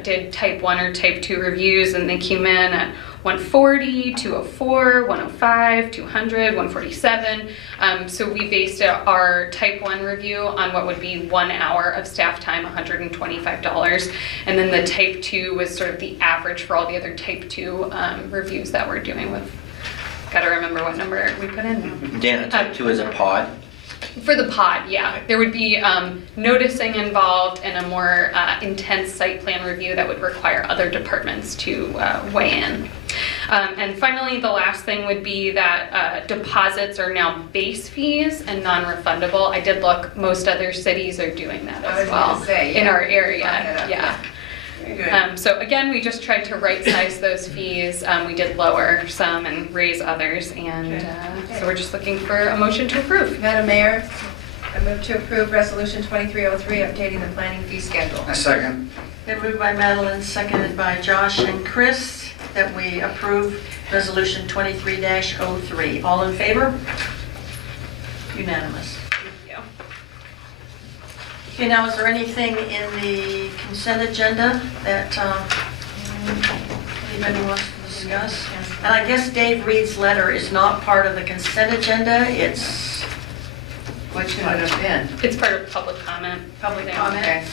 did type 1 or type 2 reviews, and they came in at $140, $204, $105, $200, $147. So we based our type 1 review on what would be 1 hour of staff time, $125. And then the type 2 was sort of the average for all the other type 2 reviews that we're doing with. Gotta remember what number we put in. Dan, type 2 is a pod. For the pod, yeah. There would be noticing involved and a more intense site plan review that would require other departments to weigh in. And finally, the last thing would be that deposits are now base fees and non-refundable. I did look, most other cities are doing that as well in our area. Yeah. So again, we just tried to right-size those fees. We did lower some and raise others, and so we're just looking for a motion to approve. Madam Mayor, I move to approve Resolution 2303, updating the planning fee schedule. A second. Been moved by Madeline, seconded by Josh and Chris, that we approve Resolution 23-03. All in favor? Unanimous. Okay, now is there anything in the consent agenda that anybody wants to discuss? And I guess Dave Reed's letter is not part of the consent agenda, it's... What should it have been? It's part of public comment. Public There. comment. Okay.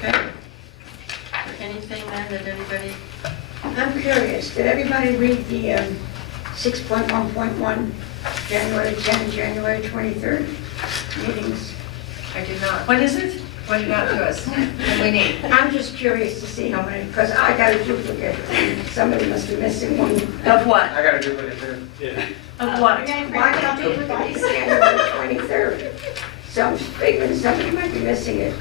Okay. Is there anything then that anybody... I'm curious, did everybody read the 6.1.1, January 10, January 23rd meetings? I did not. What is it? Point it out to us. What do we need? I'm just curious to see how many, because I got a duplicate. Somebody must be missing one. Of what? I got a duplicate too. Of what? Why got duplicate? It's January 23rd. So I'm figuring somebody might be missing it.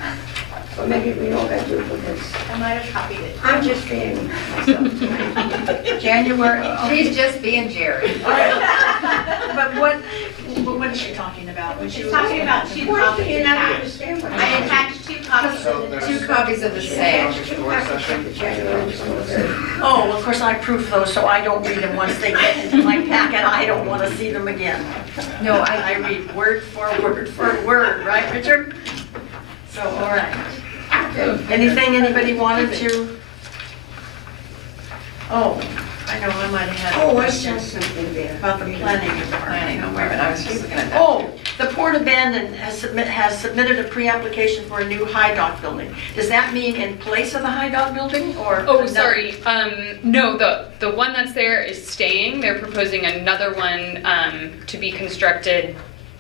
Or maybe we all got duplicates. I might have copied it. I'm just being myself tonight. January... She's just being Jerry. But what is she talking about? When she She's was- talking about two Why do copies you not attached. understand what I I'm attached two copies So of the there's- Two copies of the same. Two copies of the January 23rd. Oh, of course, I proof those, so I don't read them once they get into my packet. I don't want to see them again. No, I read word for word, right, Richard? So, all right. Anything anybody wanted to? Oh, I know, I might have had a Oh, I question saw something there. about the planning department. Planning department, I was just looking at that. Oh, the Port of Bandon has submitted a pre-application for a new high dock building. Does that mean in place of the high dock building, or? Oh, another- sorry. No, the one that's there is staying. They're proposing another one to be constructed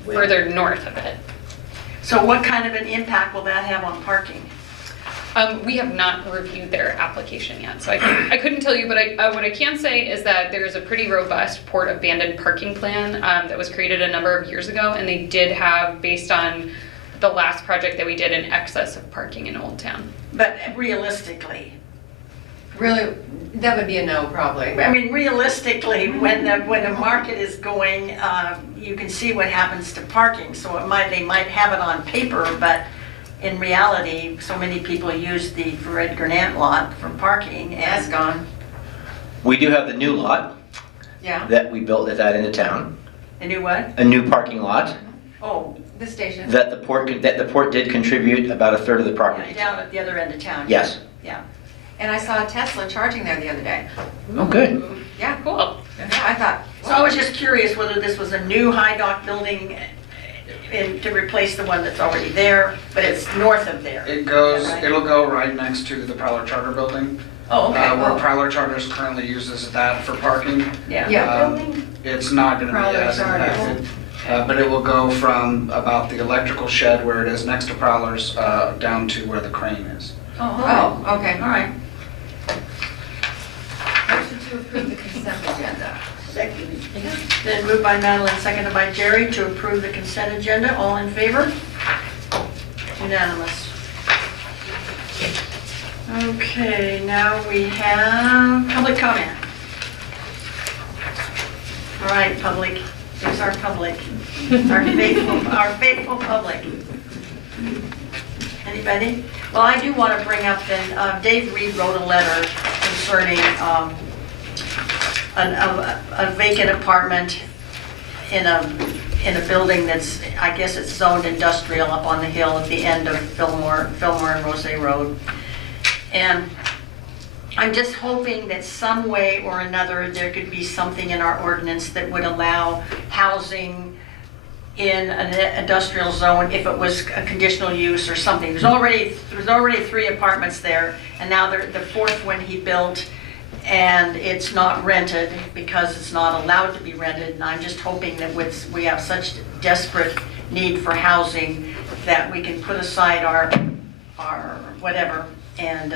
further north of it. So what kind of an impact will that have on parking? We have not reviewed their application yet, so I couldn't tell you, but what I can say is that there's a pretty robust Port of Bandon parking plan that was created a number of years ago, and they did have, based on the last project that we did, an excess of parking in Old Town. But realistically, Really, that would be a no, probably. I mean, realistically, when the market is going, you can see what happens to parking. So they might have it on paper, but in reality, so many people use the Fred Gurnant lot for parking. That's And gone. We do have the new lot Yeah, that we built at that end of town, the new what? a new parking lot Oh, the station. that the port did contribute about a third of the property. down at the other end of town. Yes. Yeah. And I saw a Tesla charging there the other day. Oh, good. Yeah, Cool. yeah, I thought, So I was just curious whether this was a new high dock building to replace the one that's already there, but it's north of there. It goes, Right. it'll go right next to the Prowler Charter Building. Oh, okay. Where Prowler Charters currently uses that for parking. Yeah. yeah. It's not gonna be Prowler as Charter. impacted. But it will go from about the electrical shed where it is next to Prowler's, down to where the crane is. Oh, Oh, okay. all right. Motion to approve the consent agenda. Second. Then moved by Madeline, seconded by Jerry to approve the consent agenda. All in favor? Unanimous. Okay, now we have public comment. All right, public, here's our public, our faithful public. Anybody? Well, I do want to bring up then, Dave Reed wrote a letter concerning a vacant apartment in a building that's, I guess it's zoned industrial up on the hill at the end of Fillmore and Rose Road. And I'm just hoping that some way or another, there could be something in our ordinance that would allow housing in an industrial zone if it was a conditional use or something. There's already 3 apartments there, and now the 4th one he built, and it's not rented because it's not allowed to be rented. And I'm just hoping that we have such desperate need for housing that we can put aside our whatever. And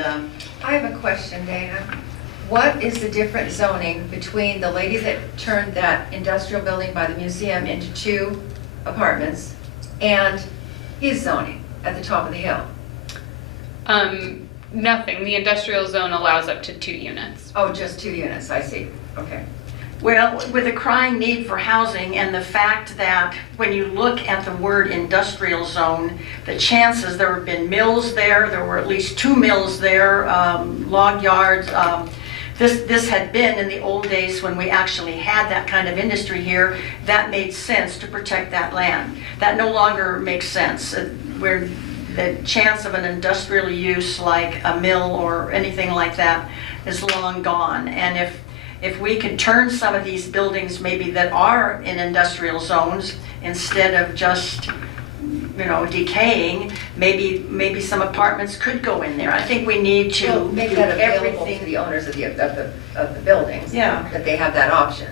I have a question, Dana. What is the different zoning between the lady that turned that industrial building by the museum into 2 apartments and his zoning at the top of the hill? Nothing. The industrial zone allows up to 2 units. Oh, just 2 units, I see. Okay. well, with a crying need for housing and the fact that when you look at the word industrial zone, the chances, there have been mills there, there were at least 2 mills there, log yards. This had been in the old days when we actually had that kind of industry here, that made sense to protect that land. That no longer makes sense. Where the chance of an industrial use like a mill or anything like that is long gone. And if we could turn some of these buildings maybe that are in industrial zones instead of just, decaying, maybe some apartments could go in there. I think we need to Well, make do that available to everything. the owners of the buildings. Yeah. That they have that option.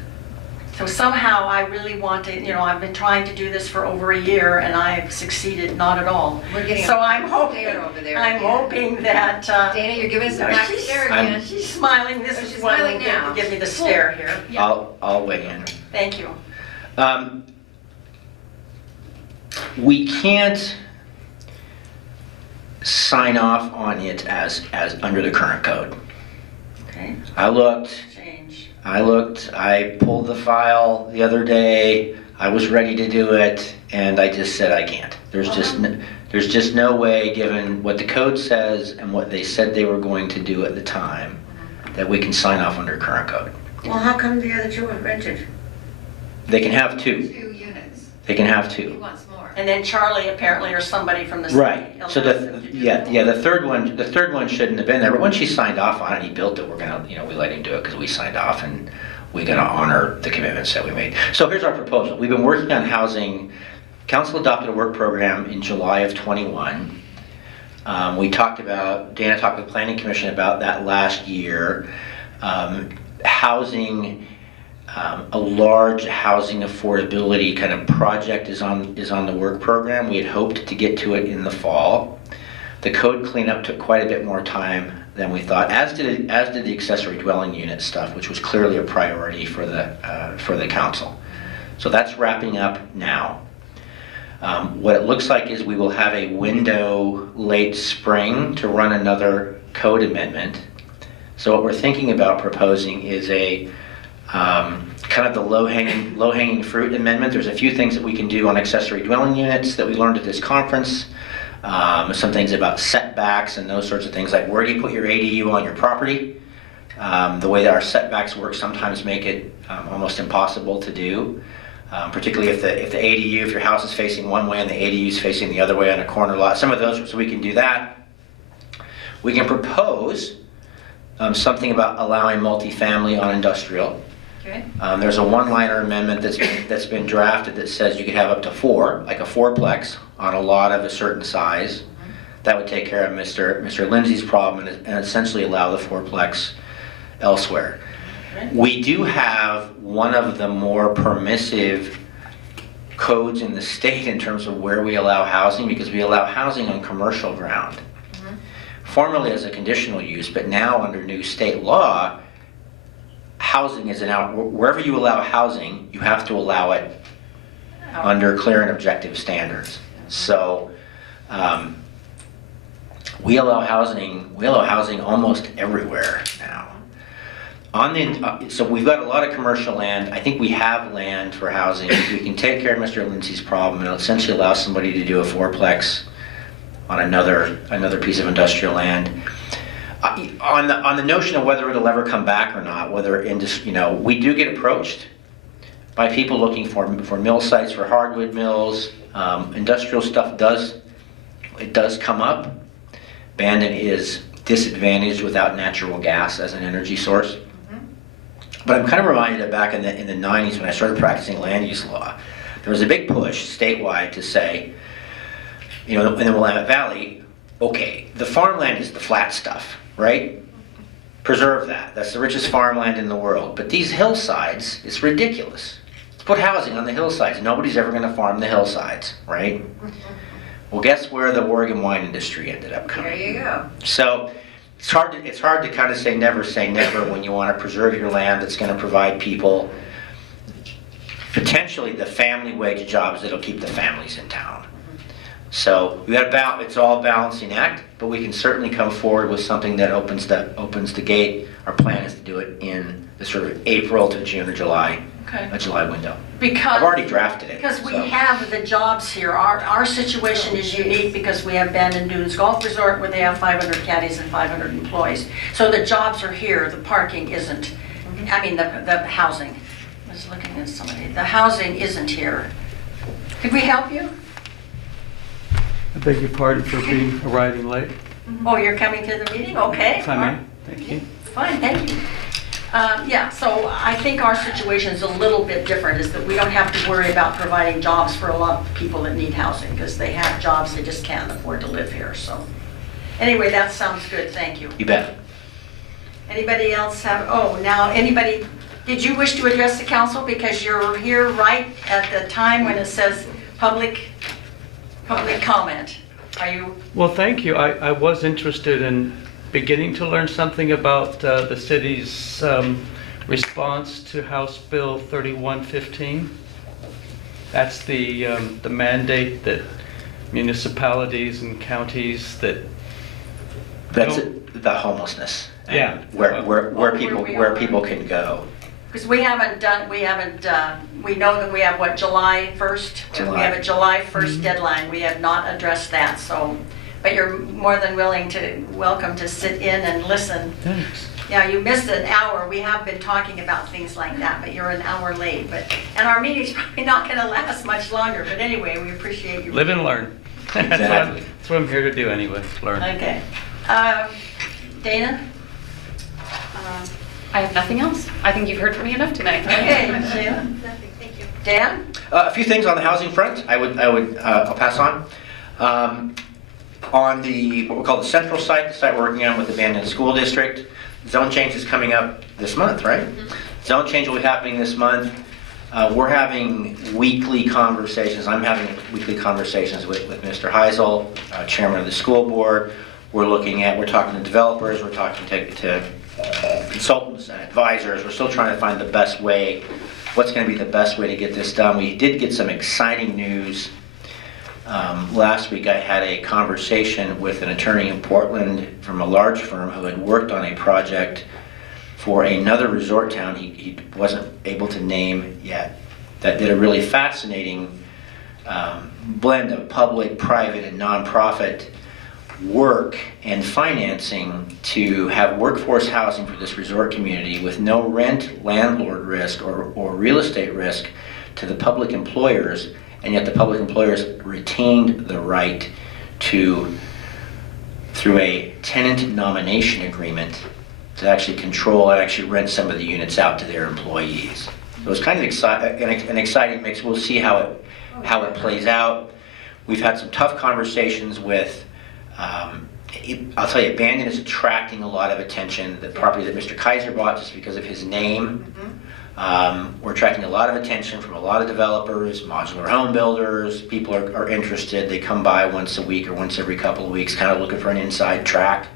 So somehow I really want to, I've been trying to do this for over a year and I've succeeded not at all. We're getting So a I'm hoping, stare over there. I'm hoping that, Dana, you're giving us a no, back she's- stare I'm- again. she's smiling, this Oh, is she's what will smiling now. give me the stare here. I'll weigh in. Thank you. We can't sign off on it as under the current code. Okay, I looked, change. I pulled the file the other day, I was ready to do it, and I just said I can't. There's just no way, given what the code says and what they said they were going to do at the time, that we can sign off under current code. Well, how come the other 2 are rented? They can have 2. 2 units. They can have He 2. wants more. And then Charlie apparently or somebody from the city. Right, so allows them to do that. the third one shouldn't have been there, but once she signed off on it, he built it, we're gonna, we let him do it because we signed off and we're gonna honor the commitments that we made. So here's our proposal. We've been working on housing. Council adopted a work program in July of '21. Dana talked with the Planning Commission about that last year. Housing, a large housing affordability kind of project is on the work program. We had hoped to get to it in the fall. The code cleanup took quite a bit more time than we thought, as did the accessory dwelling unit stuff, which was clearly a priority for the council. So that's wrapping up now. What it looks like is we will have a window late spring to run another code amendment. So what we're thinking about proposing is a kind of the low-hanging fruit amendment. There's a few things that we can do on accessory dwelling units that we learned at this conference. Some things about setbacks and those sorts of things, like where do you put your ADU on your property? The way that our setbacks work sometimes make it almost impossible to do, particularly if the ADU, if your house is facing one way and the ADU is facing the other way on a corner lot. Some of those, so we can do that. We can propose something about allowing multifamily on industrial. Okay. There's a one-liner amendment that's been drafted that says you could have up to 4, like a 4-plex, on a lot of a certain size. That would take care of Mr. Lindsay's problem and essentially allow the 4-plex elsewhere. Okay. We do have one of the more permissive codes in the state in terms of where we allow housing, because we allow housing on commercial ground. Formerly as a conditional use, but now under new state law, housing is wherever you allow housing, you have to allow it under clear and objective standards. So we allow housing almost everywhere now. So we've got a lot of commercial land. I think we have land for housing. We can take care of Mr. Lindsay's problem and essentially allow somebody to do a 4-plex on another piece of industrial land. On the notion of whether it'll ever come back or not, we do get approached by people looking for mill sites for hardwood mills. Industrial stuff does come up. Bandon is disadvantaged without natural gas as an energy source. But I'm kind of reminded of back in the 90s when I started practicing land use law. There was a big push statewide to say, in the Willamette Valley, okay, the farmland is the flat stuff, right? Preserve that. That's the richest farmland in the world. But these hillsides, it's ridiculous. Let's put housing on the hillsides. Nobody's ever going to farm the hillsides, right? Well, guess where the Oregon wine industry ended up coming? There you go. So it's hard to kind of say never when you want to preserve your land that's going to provide people potentially the family wage jobs that'll keep the families in town. So it's all a balancing act, but we can certainly come forward with something that opens the gate. Our plan is to do it in the sort of April to June or July, Okay. a July window. Because I've already drafted it. Because we so. have the jobs here. Our situation is unique because we have Bandon Dunes Golf Resort where they have 500 caddies and 500 employees. So the jobs are here, the parking isn't. I mean, the housing. I was looking at somebody. The housing isn't here. Could we help you? I beg your pardon for arriving late. Oh, you're coming to the meeting? Okay. If I may, thank you. Fine, thank you. Yeah, so I think our situation is a little bit different, is that we don't have to worry about providing jobs for a lot of people that need housing, because they have jobs, they just can't afford to live here, so. Anyway, that sounds good, thank you. You bet. Anybody else did you wish to address the council? Because you're here right at the time when it says public comment. Are you? Well, thank you. I was interested in beginning to learn something about the city's response to House Bill 3115. That's the mandate that municipalities and counties That's the homelessness. And Yeah. where people can go. Because we know that we have, July 1st? July. We have a July 1st deadline. We have not addressed that, so, but you're more than welcome to sit in and listen. Thanks. Yeah, you missed an hour. We have been talking about things like that, but you're an hour late. And our meeting's probably not going to last much longer, but anyway, we appreciate you. Live and learn. Exactly. That's what I'm here to do anyway, learn. Okay. Dana? I have nothing else. I think you've heard from me enough tonight. Okay, Sheila? Nothing, thank you. Dan? A few things on the housing front I'll pass on. On what we call the central site, the site we're working on with the Bandon School District, zone change is coming up this month, right? Zone change will be happening this month. We're having weekly conversations. I'm having weekly conversations with Mr. Heisel, chairman of the school board. We're talking to developers, we're talking to consultants and advisors. We're still trying to find the best way, what's going to be the best way to get this done. We did get some exciting news. Last week I had a conversation with an attorney in Portland from a large firm who had worked on a project for another resort town he wasn't able to name yet, that did a really fascinating blend of public, private, and nonprofit work and financing to have workforce housing for this resort community with no rent, landlord risk, or real estate risk to the public employers, and yet the public employers retained the right to, through a tenant nomination agreement, to actually control and actually rent some of the units out to their employees. So it's kind of an exciting mix. We'll see how it plays out. We've had some tough conversations with, I'll tell you, Bandon is attracting a lot of attention. The property that Mr. Kaiser bought, just because of his name, we're attracting a lot of attention from a lot of developers, modular home builders. People are interested. They come by once a week or once every couple of weeks, kind of looking for an inside track.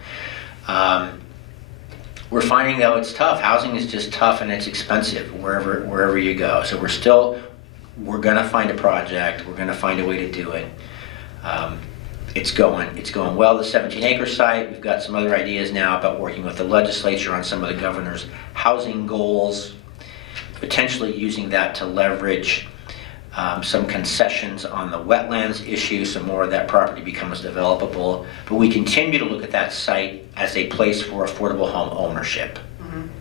We're finding, though, it's tough. Housing is just tough and it's expensive wherever you go. So we're gonna find a project. We're gonna find a way to do it. It's going well, the 17-acre site. We've got some other ideas now about working with the legislature on some of the governor's housing goals, potentially using that to leverage some concessions on the wetlands issue, so more of that property becomes developable. But we continue to look at that site as a place for affordable home ownership.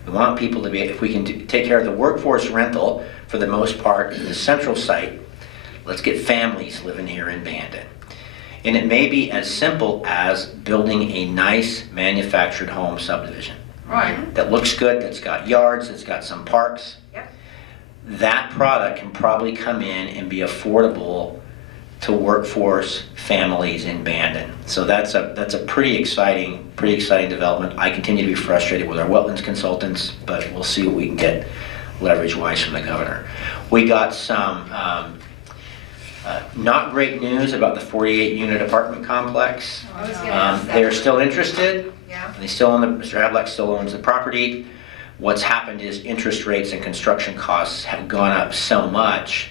We want people to be, if we can take care of the workforce rental for the most part in the central site, let's get families living here in Bandon. And it may be as simple as building a nice manufactured home subdivision. Right. That looks good, that's got yards, that's got some parks. Yep. That product can probably come in and be affordable to workforce families in Bandon. So that's a pretty exciting development. I continue to be frustrated with our wetlands consultants, but we'll see what we can get leverage-wise from the governor. We got some not great news about the 48-unit apartment complex. I was gonna ask that. They're still interested. Yeah. They still own Mr. Ablack still owns the property. What's happened is interest rates and construction costs have gone up so much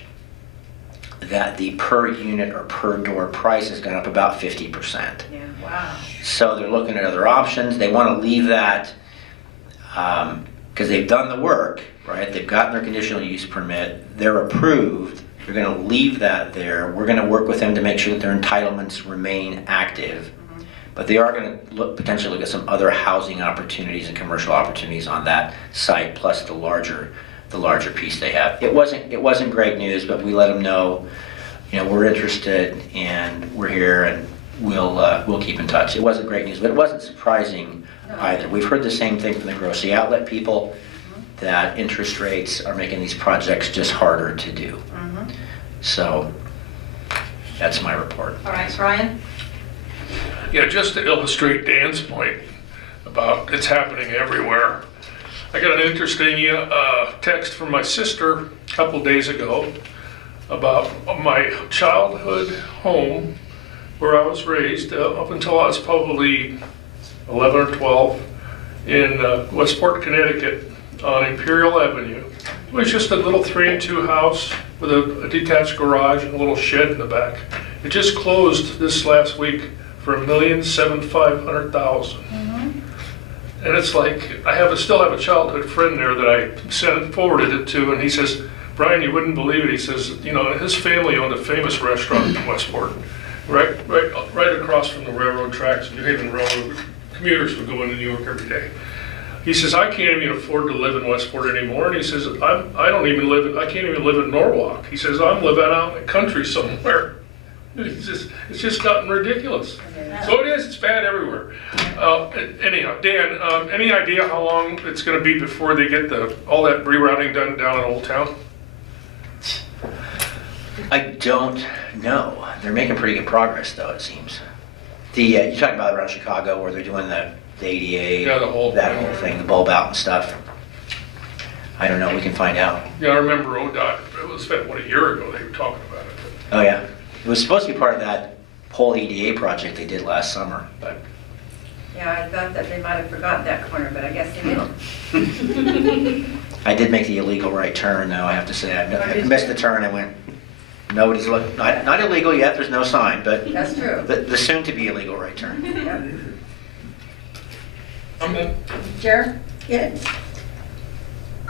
that the per unit or per door price has gone up about 50%. Yeah, wow. So they're looking at other options. They want to leave that because they've done the work, right? They've gotten their conditional use permit. They're approved. They're going to leave that there. We're going to work with them to make sure that their entitlements remain active. But they are going to potentially look at some other housing opportunities and commercial opportunities on that site, plus the larger piece they have. It wasn't great news, but we let them know, we're interested and we're here and we'll keep in touch. It wasn't great news, but it wasn't surprising either. We've heard the same thing from the grocery outlet people, that interest rates are making these projects just harder to do. So that's my report. All right, Ryan? Yeah, just to illustrate Dan's point about it's happening everywhere. I got an interesting text from my sister a couple days ago about my childhood home where I was raised up until I was probably 11 or 12 in Westport, Connecticut on Imperial Avenue. It was just a little 3-2 house with a detached garage and a little shed in the back. It just closed this last week for $1,750,000. And it's like, I still have a childhood friend there that I forwarded it to, and he says, Brian, you wouldn't believe it. He says, his family owned a famous restaurant in Westport, right across from the railroad tracks, New Haven Railroad. Commuters would go into New York every day. He says, I can't even afford to live in Westport anymore. And he says, I can't even live in Norwalk. He says, I'm living out in the country somewhere. It's just gotten ridiculous. So it is, it's bad everywhere. Anyhow, Dan, any idea how long it's gonna be before they get all that rerouting done down in Old Town? I don't know. They're making pretty good progress, though, it seems. You're talking about around Chicago where they're doing the ADA, Yeah, that whole thing, the bulb out and stuff. I don't know, we can find out. Yeah, I remember ODOT, it was about a year ago they were talking about it. Oh, yeah. It was supposed to be part of that whole ADA project they did last summer, but Yeah, I thought that they might have forgotten that corner, but I guess they didn't. I did make the illegal right turn, though, I have to say. I missed the turn, I went, nobody's looking, not illegal yet, there's no sign, but That's true. the soon-to-be illegal right turn. Yep. I'm done. Jared? Yeah.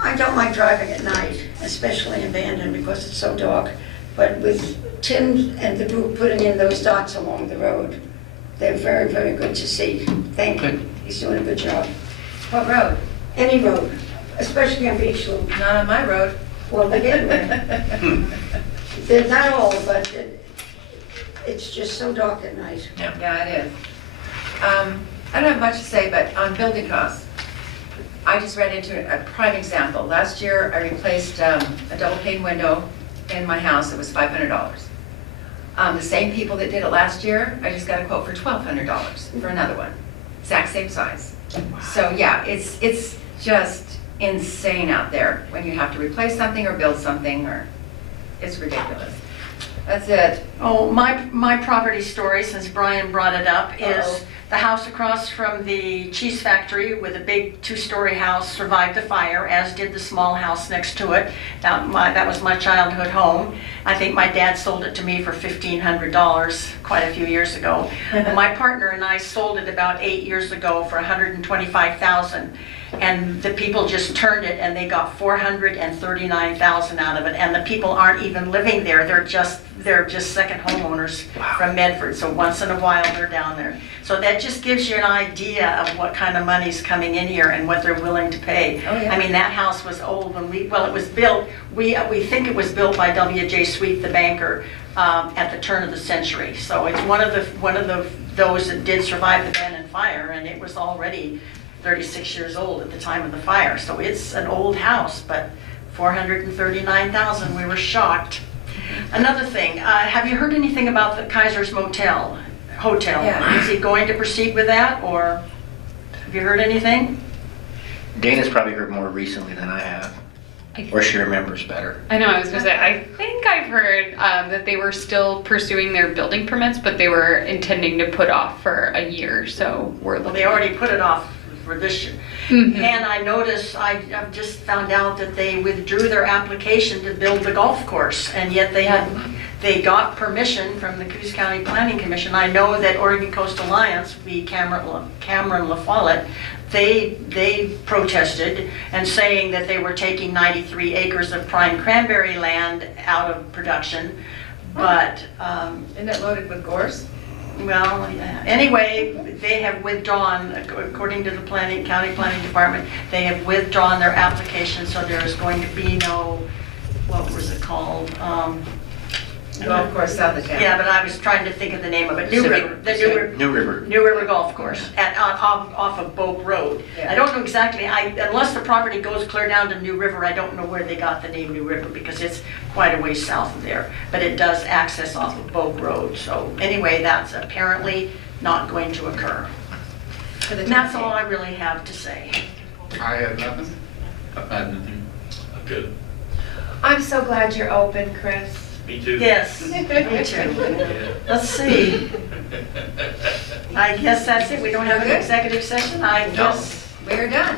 I don't like driving at night, especially in Bandon because it's so dark. But with Tim and the group putting in those dots along the road, they're very, very good to see. Thank you. He's doing a good job. What road? Any road, especially on Beach Loop. Not on my road. Well, they get one. They're not all, but it's just so dark at night. Yeah, it is. I don't have much to say, but on building costs, I just ran into a prime example. Last year, I replaced a double pane window in my house. It was $500. The same people that did it last year, I just got a quote for $1,200 for another one. Exact same size. So yeah, it's just insane out there when you have to replace something or build something, or it's ridiculous. That's it. Oh, my property story, since Brian brought it up, is Uh-oh. the house across from the cheese factory with a big 2-story house survived the fire, as did the small house next to it. That was my childhood home. I think my dad sold it to me for $1,500 quite a few years ago. My partner and I sold it about 8 years ago for $125,000. And the people just turned it and they got $439,000 out of it. And the people aren't even living there. They're just second homeowners from Medford. So once in a while they're down there. So that just gives you an idea of what kind of money's coming in here and what they're willing to pay. Oh, yeah. I mean, that house was old when it was built. We think it was built by W.J. Sweet, the banker, at the turn of the century. So it's one of those that did survive the Bandon fire, and it was already 36 years old at the time of the fire. So it's an old house, but $439,000, we were shocked. Another thing, have you heard anything about the Kaiser's Hotel? Yeah. Is he going to proceed with that, or have you heard anything? Dana's probably heard more recently than I have, or she remembers better. I know, I was gonna say, I think I've heard that they were still pursuing their building permits, but they were intending to put off for a year, so we're Well, looking. they already put it off for this year. Mhm. And I noticed, I've just found out that they withdrew their application to build the golf course, and yet they got permission from the Coos County Planning Commission. I know that Oregon Coast Alliance, Cameron LaFollette, they protested and saying that they were taking 93 acres of prime cranberry land out of production, but Isn't it loaded with gorse? well, yeah. Anyway, they have withdrawn, according to the county planning department, they have withdrawn their application, so there is going to be no, what was it called? Golf course south of town. Yeah, but I was trying to think of the name of it. New River. New River Golf Course off of Boak Road. Yeah. I don't know exactly, unless the property goes clear down to New River, I don't know where they got the name New River, because it's quite a ways south of there. But it does access off of Boak Road. So anyway, that's apparently not going to occur. For the And that's time all I really have to say. I have nothing. I've had nothing. Good. I'm so glad you're open, Chris. Me too. Yes, me too. Let's see. I guess that's it. We don't have an executive session. I guess. We're done.